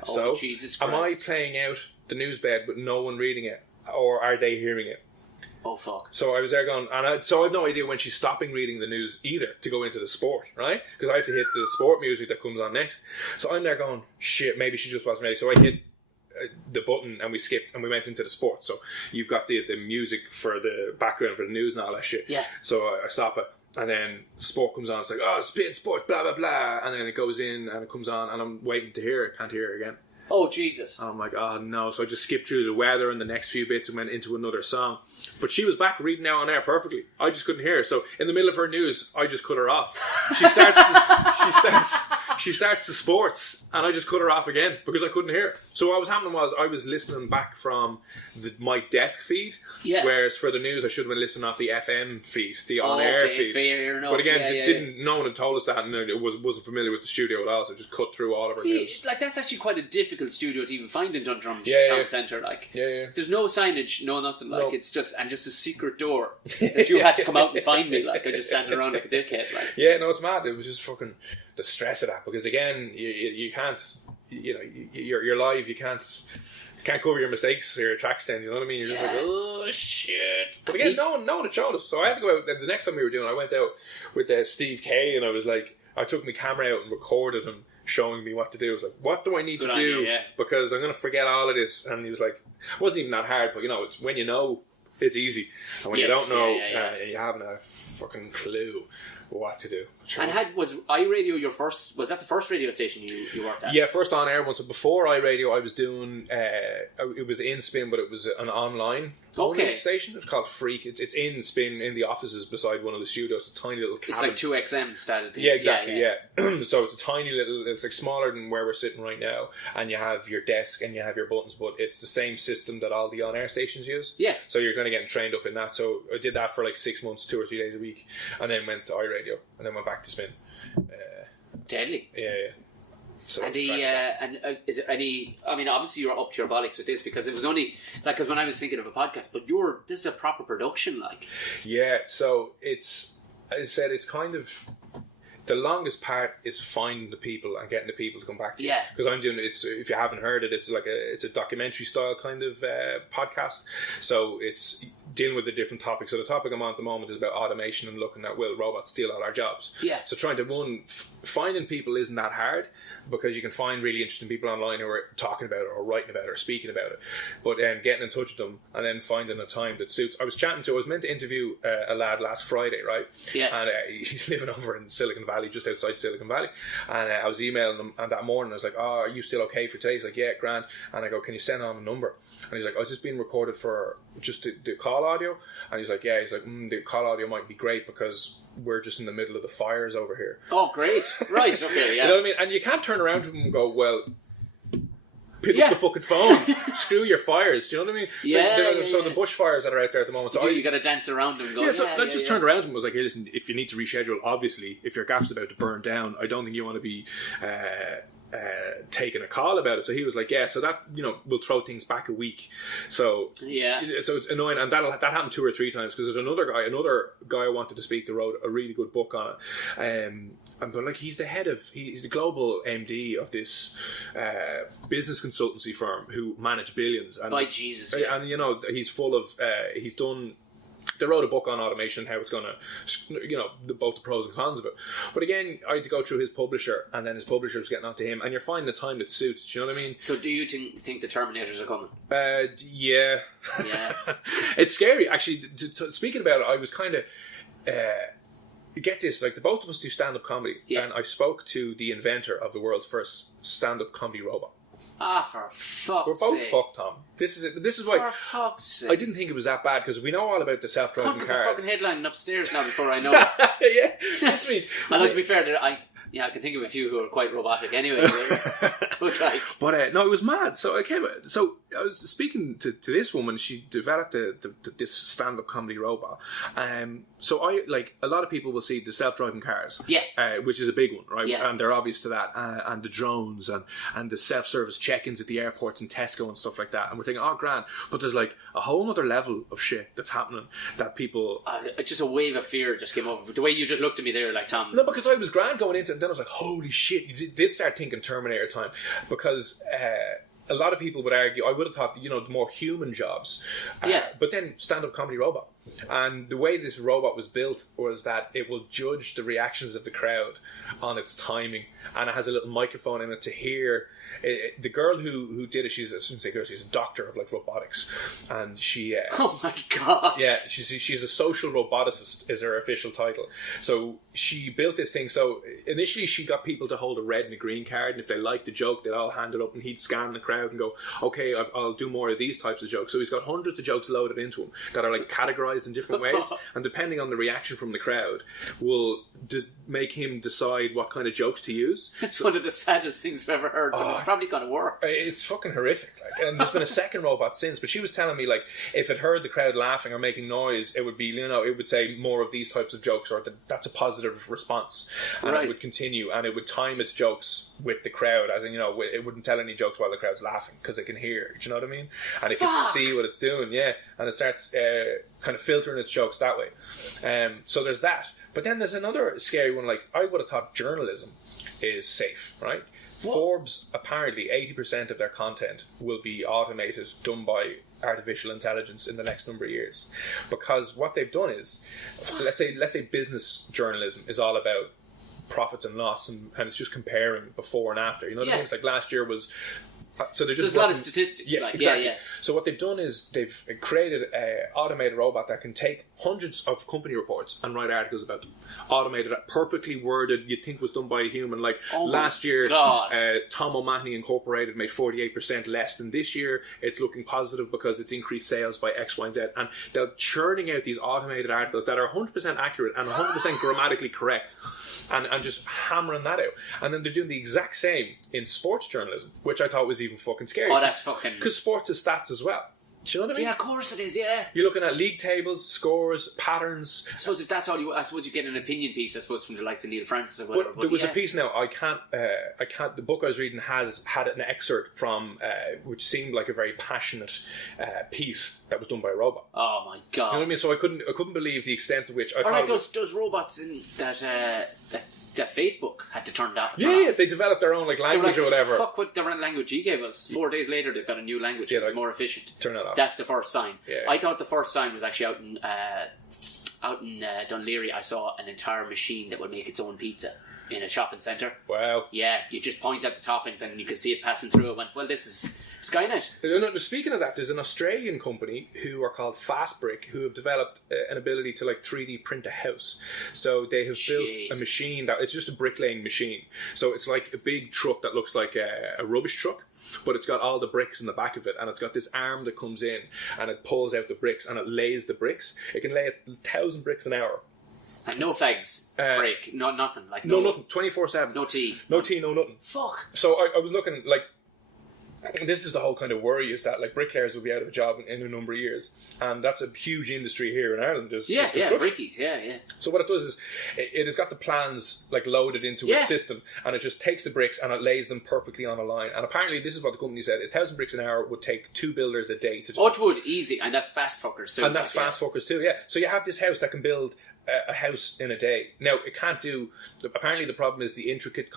So, Jesus Christ. am I playing out the news bed with no one reading it, or are they hearing it? Oh, fuck. So I was there going, so I have no idea when she's stopping reading the news either to go into the sport, right? Because I have to hit the sport music that comes on next. So I'm there going, shit, maybe she just wasn't ready. So I hit the button and we skipped and we went into the sport. So you've got the music for the background for the news and all that shit. Yeah. So I stop it. And then sport comes on. It's like, oh, spin sport, blah, blah, blah. And then it goes in and it comes on and I'm waiting to hear it. Can't hear it again. Oh, Jesus. I'm like, oh, no. So I just skipped through the weather and the next few bits and went into another song. But she was back reading out on air perfectly. I just couldn't hear her. So in the middle of her news, I just cut her off. She starts the sports and I just cut her off again because I couldn't hear it. So what was happening was I was listening back from my desk feed, whereas for the news I should have been listening off the FM feed, the on-air feed. Fair enough. But again, no one had told us that, and it wasn't familiar with the studio at all, so I just cut through all of our news. Like, that's actually quite a difficult studio to even find in Dundrum Town Centre. Like, there's no signage, no nothing. Like, it's just a secret door that you had to come out and find me. Like, I just standing around like a dickhead. Like, no, it's mad. It was just fucking the stress of that, because again, you can't, you're live, you can't cover your mistakes or your tracks then, you know what I mean? You're just like, oh shit. But again, no one had showed us. So I had to go out. The next time we were doing, I went out with Steve Kay, and I was like, I took my camera out and recorded him showing me what to do. I was like, what do I need to do? Because I'm going to forget all of this. And he was like, it wasn't even that hard, but it's when you know, it's easy. And when you don't know, you haven't a fucking clue what to do. And was iRadio was that the first radio station you worked at? Yeah, first on air one. So before iRadio I was doing it was in Spin, but it was an online station. It's called Freak. It's in Spin, in the offices beside one of the studios. It's a tiny little cabin. It's like 2XM style thing. Yeah, exactly, So it's a tiny little, it's like smaller than where we're sitting right now, and you have your desk and you have your buttons, but it's the same system that all the on-air stations use. Yeah. So you're kind of getting trained up in that. So I did that for like 6 months, 2 or 3 days a week, and then went to iRadio, and then went back to Spin. Deadly. Yeah. So and is there any? I mean, obviously you're up to your bollocks with this, because it was only like, because when I was thinking of a podcast, but this is a proper production, like. Yeah. So it's, as I said, it's kind of, the longest part is finding the people and getting the people to come back to you. Yeah. Because I'm doing it's if you haven't heard it, it's like it's a documentary style kind of podcast. So it's dealing with the different topics. So the topic I'm on at the moment is about automation and looking at will robots steal all our jobs. Yeah. So trying to finding people isn't that hard because you can find really interesting people online who are talking about it or writing about it or speaking about it. But getting in touch with them and then finding a time that suits. I was meant to interview a lad last Friday, right? Yeah. And he's living over in Silicon Valley, just outside Silicon Valley. And I was emailing him, and that morning I was like, "Oh, are you still okay for today?" He's like, "Yeah, grand." And I go, "Can you send on a number?" And he's like, "Oh, is this being recorded for just the call audio?" And he's like, "Yeah." He's like, "The call audio might be great because we're just in the middle of the fires over here." Oh, great. Right, okay, yeah. You know what I mean? And you can't turn around to him and go, "Well, pick up the fucking phone. Screw your fires." Do you know what I mean? So the bushfires that are out there at the moment. You got to dance around them. I just turned around and was like, "Hey, listen, if you need to reschedule, obviously, if your gaff's about to burn down, I don't think you want to be taking a call about it." So he was like, "Yeah." So that will throw things back a week. So so it's annoying, and that happened 2 or 3 times because there's another guy I wanted to speak to wrote a really good book on it. But like he's the global MD of this business consultancy firm who manage billions. And, by Jesus, and he's full of they wrote a book on automation and how it's going to, both the pros and cons of it. But again, I had to go through his publisher, and then his publisher was getting onto him, and you're finding the time that suits. Do you know what I mean? So do you think the Terminators are coming? Yeah. Yeah. It's scary, actually. Speaking about it, I was kind of... get this, like the both of us do stand-up comedy, and I spoke to the inventor of the world's first stand-up comedy robot. Ah, for fuck's sake. We're both fucked, Tom. This is why... For fuck's sake. I didn't think it was that bad, because we know all about the self-driving cars. Come to the fucking headline upstairs now before I know it. Yeah. And to be fair, I can think of a few who are quite robotic anyway. But no, it was mad. So I was speaking to this woman. She developed this stand-up comedy robot. So a lot of people will see the self-driving cars, which is a big one, right? Yeah. And they're obvious to that, and the drones and the self-service check-ins at the airports and Tesco and stuff like that. And we're thinking, oh, grand. But there's like a whole other level of shit that's happening that people. Just a wave of fear just came over. The way you just looked at me there, like Tom. No, because I was grand going into it, and then I was like, holy shit! You did start thinking Terminator time, because a lot of people would argue, I would have thought, the more human jobs. But then stand-up comedy robot. And the way this robot was built was that it will judge the reactions of the crowd on its timing. And it has a little microphone in it to hear. The girl who did it, she's a doctor of like robotics. And she... oh my God. Yeah, she's a social roboticist is her official title. So she built this thing. So initially she got people to hold a red and a green card, and if they liked the joke, they'd all hand it up, and he'd scan the crowd and go, okay, I'll do more of these types of jokes. So he's got hundreds of jokes loaded into him that are like categorized in different ways, and depending on the reaction from the crowd will make him decide what kind of jokes to use. It's one of the saddest things I've ever heard, but it's probably going to work. It's fucking horrific. And there's been a second robot since, but she was telling me, like, if it heard the crowd laughing or making noise, it would be, it would say more of these types of jokes, or that's a positive response, and it would continue, and it would time its jokes with the crowd, as in, it wouldn't tell any jokes while the crowd's laughing, because it can hear. Do you know what I mean? And it can see what it's doing, and it starts kind of filtering its jokes that way. So there's that. But then there's another scary one. Like, I would have thought journalism is safe, right? What? Forbes, apparently 80% of their content will be automated, done by artificial intelligence in the next number of years. Because what they've done is, let's say business journalism is all about profits and loss, and it's just comparing before and after. You know what I mean? It's like last year was... So there's a lot of statistics. Yeah, exactly. So what they've done is they've created an automated robot that can take hundreds of company reports and write articles about them. Automated, perfectly worded, you'd think was done by a human. Like last year, Tom O'Mahony Incorporated made 48% less than this year. It's looking positive because it's increased sales by X, Y, and Z. And they're churning out these automated articles that are 100% accurate and 100% grammatically correct, and just hammering that out. And then they're doing the exact same in sports journalism, which I thought was even fucking scary. Oh, that's fucking... Because sports is stats as well. Do you know what I mean? Yeah, of course it is. Yeah. You're looking at league tables, scores, patterns. I suppose if that's all I suppose you get an opinion piece. I suppose from the likes of Neil Francis or whatever. But there was a piece now. I can't. The book I was reading has had an excerpt from which seemed like a very passionate piece that was done by a robot. Oh my god! You know what I mean? So I couldn't believe the extent to which I. Or like those robots in that Facebook had to turn that. Yeah, they developed their own language or whatever. Fuck what their language he gave us. 4 days later, they've got a new language. It's more efficient. Turn it off. That's the first sign. Yeah. I thought the first sign was actually out in Dunleary. I saw an entire machine that would make its own pizza in a shopping centre. Wow. Yeah, you just point at the toppings and you could see it passing through. I went, well, this is Skynet. No, speaking of that, there's an Australian company who are called Fast Brick who have developed an ability to 3D print a house. So they have built a machine it's just a bricklaying machine. So it's like a big truck that looks like a rubbish truck, but it's got all the bricks in the back of it, and it's got this arm that comes in and it pulls out the bricks and it lays the bricks. It can lay 1,000 bricks an hour. And no fags break, nothing. No nothing, 24/7. No tea. No tea, no nothing. Fuck. So I was looking, this is the whole kind of worry, is that bricklayers will be out of a job in a number of years, and that's a huge industry here in Ireland. Brickies, yeah. So what it does is it has got the plans loaded into its system, and it just takes the bricks and it lays them perfectly on a line. And apparently this is what the company said: 1,000 bricks an hour would take 2 builders a day to do. Oh, it would, easy, and that's fast fuckers too. And that's fast fuckers too, yeah. So you have this house that can build a house in a day. Now, it can't do... Apparently the problem is the intricate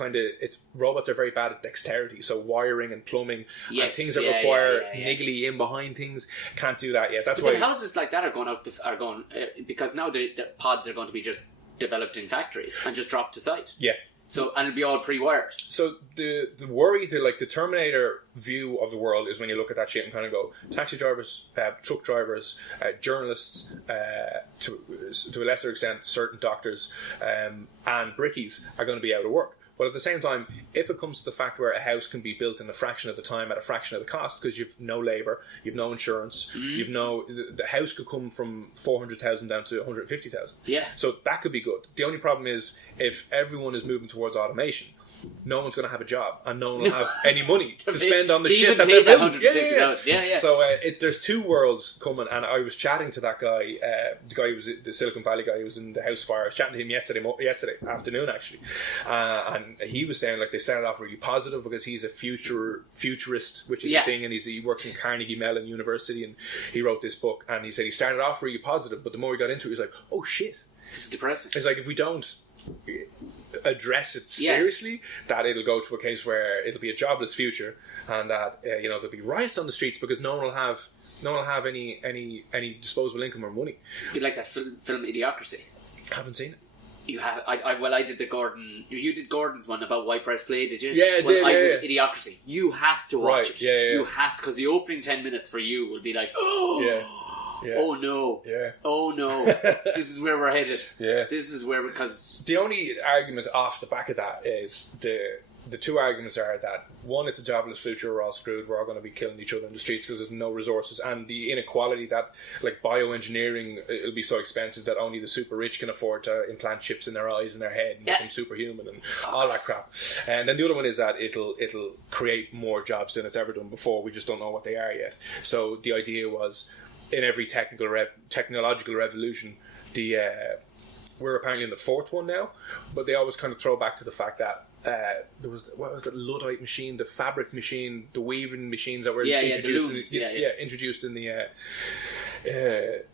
robots are very bad at dexterity, so wiring and plumbing and things that require niggly in behind things can't do that yet. That's why houses like that are going because now the pods are going to be just developed in factories and just dropped to site. Yeah. So, and it'll be all pre-wired. So the worry, the Terminator view of the world is when you look at that shit and kind of go, taxi drivers, truck drivers, journalists, to a lesser extent, certain doctors, and brickies are going to be out of work. But at the same time, if it comes to the fact where a house can be built in a fraction of the time at a fraction of the cost, because you've no labour, you've no insurance, the house could come from 400,000 down to 150,000. Yeah. So that could be good. The only problem is if everyone is moving towards automation, no one's going to have a job and no one will have any money to spend on the shit that they're building. Yeah. So there's two worlds coming, and I was chatting to that guy, the guy who was the Silicon Valley guy who was in the house fire. I was chatting to him yesterday afternoon actually, and he was saying they started off really positive because he's a futurist, which is a thing, and he works in Carnegie Mellon University, and he wrote this book, and he said he started off really positive, but the more he got into it, he was like, oh shit, this is depressing. It's if we don't address it seriously, that it'll go to a case where it'll be a jobless future, and that there'll be riots on the streets because no one will have any disposable income or money. Be like that film Idiocracy. I haven't seen it. You have? I did the Gordon. You did Gordon's one about White Press Play, did you? Yeah, I did. Was Idiocracy. You have to watch it. Yeah. You have to, because the opening 10 minutes for you will be like, oh. Yeah. Yeah. Oh no! Yeah. Oh no! This is where we're headed. Yeah. This is where, because the only argument off the back of that is the two arguments are that one, it's a jobless future, we're all screwed, we're all going to be killing each other in the streets because there's no resources, and the inequality that bioengineering, it'll be so expensive that only the super rich can afford to implant chips in their eyes and their head and become superhuman and all that crap. And then the other one is that it'll create more jobs than it's ever done before. We just don't know what they are yet. So the idea was, in every technological revolution, we're apparently in the fourth one now, but they always kind of throw back to the fact that there was, what was the Luddite machine, the fabric machine, the weaving machines that were introduced in the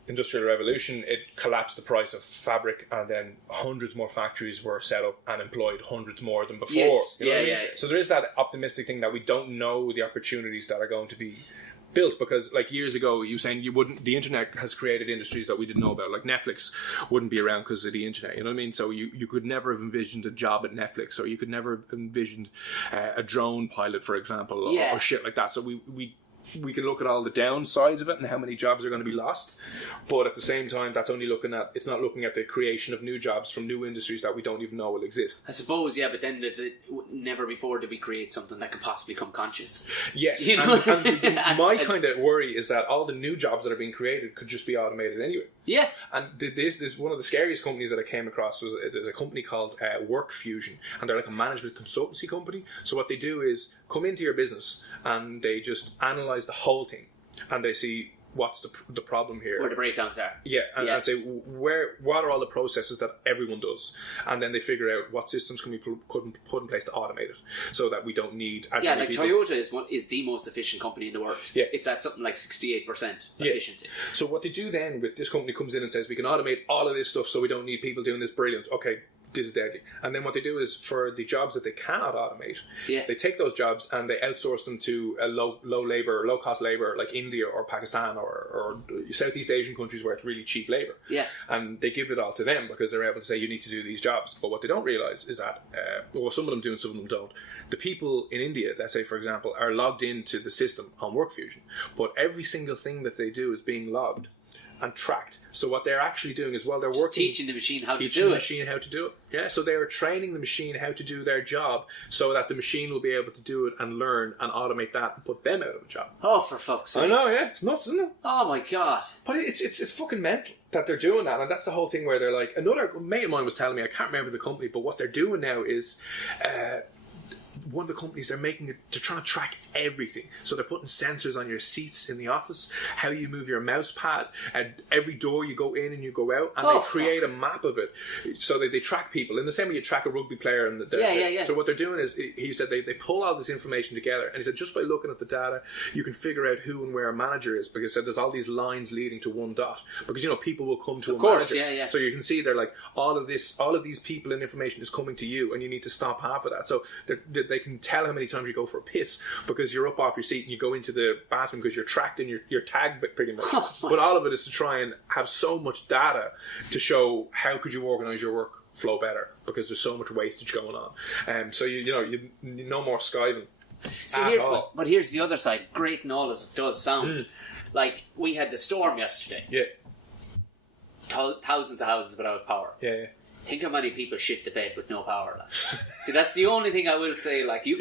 Industrial Revolution. It collapsed the price of fabric, and then hundreds more factories were set up and employed hundreds more than before. Yes. You know what I mean? So there is that optimistic thing that we don't know the opportunities that are going to be built, because years ago you were saying the internet has created industries that we didn't know about, like Netflix wouldn't be around because of the internet, you know what I mean? So you could never have envisioned a job at Netflix, or you could never have envisioned a drone pilot, for example, or shit like that. So we can look at all the downsides of it and how many jobs are going to be lost, but at the same time it's not looking at the creation of new jobs from new industries that we don't even know will exist. I suppose, but then never before did we create something that could possibly come conscious. Yes, you know? my kind of worry is that all the new jobs that are being created could just be automated anyway. Yeah. And this one of the scariest companies that I came across was there's a company called Work Fusion, and they're like a management consultancy company. So what they do is come into your business and they just analyze the whole thing, and they see what's the problem here, where the breakdowns are. Yeah, and say what are all the processes that everyone does, and then they figure out what systems can we put in place to automate it, so that we don't need as many people. Toyota is the most efficient company in the world. Yeah. It's at something like 68% efficiency. So what they do then with this company comes in and says we can automate all of this stuff, so we don't need people doing this. Brilliant. Okay. This is deadly. And then what they do is, for the jobs that they cannot automate, they take those jobs and they outsource them to a low cost labor like India or Pakistan or Southeast Asian countries where it's really cheap labor. Yeah. And they give it all to them because they're able to say you need to do these jobs. But what they don't realise is that, some of them do and some of them don't. The people in India, let's say for example, are logged into the system on WorkFusion, but every single thing that they do is being logged and tracked. So what they're actually doing is while they're working, teaching the machine how to do it. Yeah, so they are training the machine how to do their job, so that the machine will be able to do it and learn and automate that and put them out of a job. Oh, for fuck's sake! I know, yeah, it's nuts, isn't it? Oh my god! But it's fucking mental that they're doing that, and that's the whole thing where they're like, another mate of mine was telling me, I can't remember the company, but what they're doing now is. One of the companies, they're trying to track everything. So they're putting sensors on your seats in the office, how you move your mouse pad, and every door you go in and you go out, and they create a map of it, so that they track people in the same way you track a rugby player. And so what they're doing is, he said they pull all this information together, and he said just by looking at the data, you can figure out who and where a manager is, because he said there's all these lines leading to one dot, because people will come to manager. So you can see they're like all of these people and information is coming to you, and you need to stop half of that. So they can tell how many times you go for a piss because you're up off your seat and you go into the bathroom because you're tracked and you're tagged pretty much. But all of it is to try and have so much data to show how could you organise your work flow better, because there's so much wastage going on. So you no more skiving. But here's the other side. Great and all as it does sound, like we had the storm yesterday. Yeah. Thousands of houses without power. Yeah. Think how many people shit the bed with no power. See, that's the only thing I will say. Like you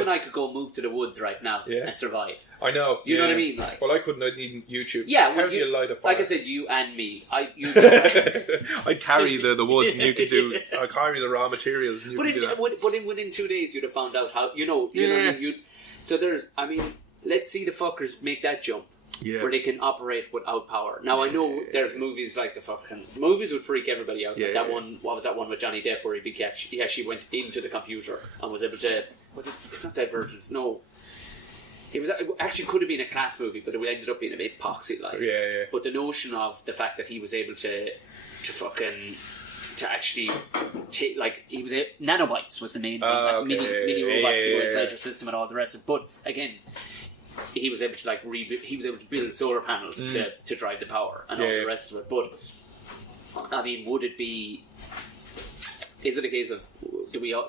and I could go move to the woods right now and survive. I know. You know what I mean? Like, well, I couldn't. I'd need YouTube. Yeah. How do you light a fire? Like I said, you and me. I'd carry the woods, and you could do. I'd carry the raw materials. And you could do that. Within 2 days, you'd have found out how. You know. So there's. I mean, let's see the fuckers make that jump. Yeah. Where they can operate without power. Now I know there's movies like the fucking movies would freak everybody out. Like that one. What was that one with Johnny Depp where he actually went into the computer and was able to? Was it? It's not Divergence. No. It actually could have been a class movie, but it ended up being a bit poxy like. Yeah. But the notion of the fact that he was able to actually take, like, he was nanobites was the main thing, mini robots to go inside your system and all the rest of it. But again, he was able to he was able to build solar panels to drive the power and all the rest of it. But I mean, is it a case of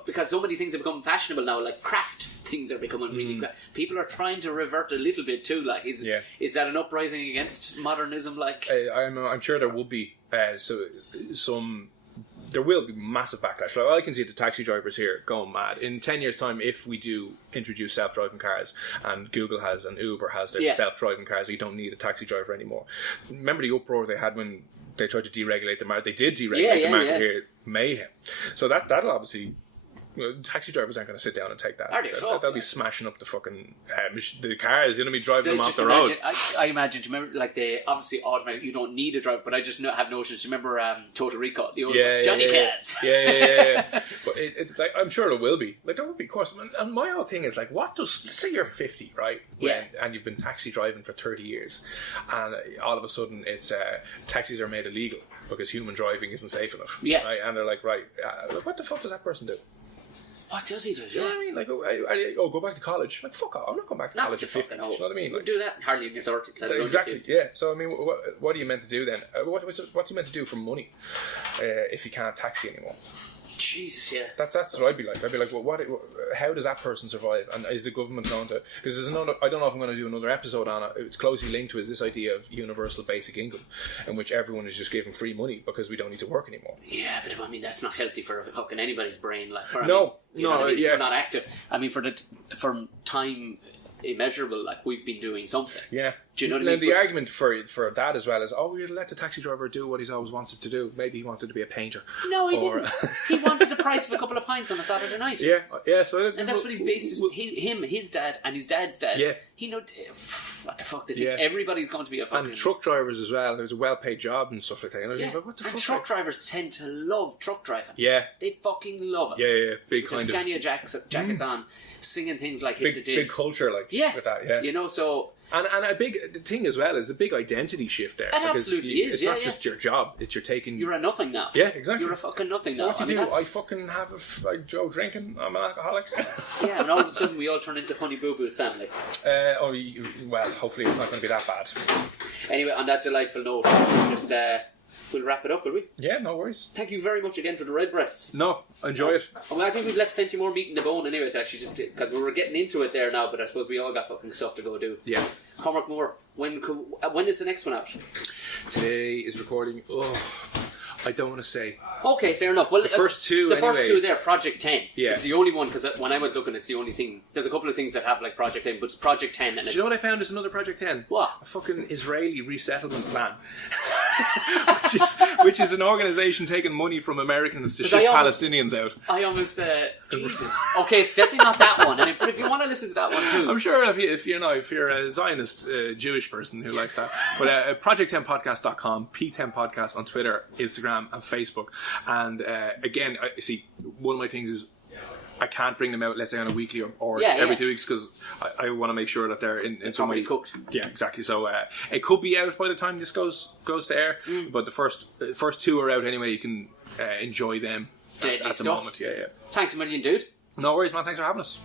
because so many things have become fashionable now, like craft things are becoming really people are trying to revert a little bit too, like is that an uprising against modernism? Like I'm sure there will be there will be massive backlash. Like, I can see the taxi drivers here going mad. In 10 years' time, if we do introduce self-driving cars, and Google has and Uber has their self-driving cars, you don't need a taxi driver anymore. Remember the uproar they had when they tried to deregulate the market? They did deregulate the market here. Mayhem. So that'll obviously... taxi drivers aren't going to sit down and take that. They'll be smashing up the fucking the cars. You know, driving them off the road. I imagine. Do you remember, like, they obviously automatic? You don't need a driver, but I just have notions. Do you remember Total Recall? The old Johnny Cabs. Yeah. But like, I'm sure there will be. Like, there will be, of course. And my whole thing is like, let's say you're 50, right? And you've been taxi driving for 30 years, and all of a sudden it's taxis are made illegal because human driving isn't safe enough. Yeah. Right? And they're like, right, what the fuck does that person do? What does he do? You know what I mean? Like, go back to college. Like, fuck off. I'm not going back to college at 50. You know what I mean? Like, do that hardly in your 30s. Exactly, yeah. So, I mean, what are you meant to do then? What's you meant to do for money if you can't taxi anymore? Jesus, yeah. That's what I'd be like. I'd be like, well, how does that person survive? And is the government going to... Because there's another... I don't know if I'm going to do another episode on it. It's closely linked with this idea of universal basic income, in which everyone is just given free money because we don't need to work anymore. Yeah, but I mean, that's not healthy for fucking anybody's brain. Like, for, no, We're not active. I mean, for time immeasurable, like, we've been doing something. Yeah. Do you know what I mean? The argument for that as well is, we'd let the taxi driver do what he's always wanted to do. Maybe he wanted to be a painter. No, he didn't. He wanted the price of a couple of pints on a Saturday night. Yeah. So and that's what he's based his dad and his dad's dad. Yeah. what the fuck? They think everybody's going to be a fucking... And truck drivers as well. There's a well-paid job and stuff like that. Yeah. Like, what the and fuck? truck drivers tend to love truck driving. Yeah. They fucking love it. Yeah. Big with kind the of... Scania jackets on, singing things like Hit the Div. Big culture, like, with that, yeah. You know, so... And the thing as well is a big identity shift there. It absolutely is. It's not just your job; it's you're a nothing now. Yeah, exactly. You're a fucking nothing so now. What do you do? I fucking I go drinking. I'm an alcoholic. Yeah, and all of a sudden we all turn into Honey Boo Boo's family. Well, hopefully it's not going to be that bad. Anyway, on that delightful note, we'll wrap it up, will we? Yeah, no worries. Thank you very much again for the Redbreast. No, enjoy it. Well, I think we've left plenty more meat in the bone anyway, actually, because we were getting into it there now, but I suppose we all got fucking stuff to go do. Yeah. Cormac Moore, when is the next one out? Today is recording. I don't want to say. Okay, fair enough. Well, the first two there, Project 10. Yeah. It's the only one, because when I went looking, it's the only thing. There's a couple of things that have like Project 10, but it's Project 10. And do you know what I found is another Project 10? What? A fucking Israeli resettlement plan. which is an organisation taking money from Americans to ship Palestinians out. I almost... Jesus. Okay, it's definitely not that one. But if you want to listen to that one too... I'm sure if you're a Zionist Jewish person who likes that. But project10podcast.com, P10 Podcast on Twitter, Instagram and Facebook. And again, see, one of my things is I can't bring them out, let's say, on a weekly or every 2 weeks, because I want to make sure that they're in some way cooked. Yeah, exactly. So it could be out by the time this goes to air, but the first two are out anyway. You can enjoy them at the moment. Yeah. Thanks a million, dude. No worries, man. Thanks for having us.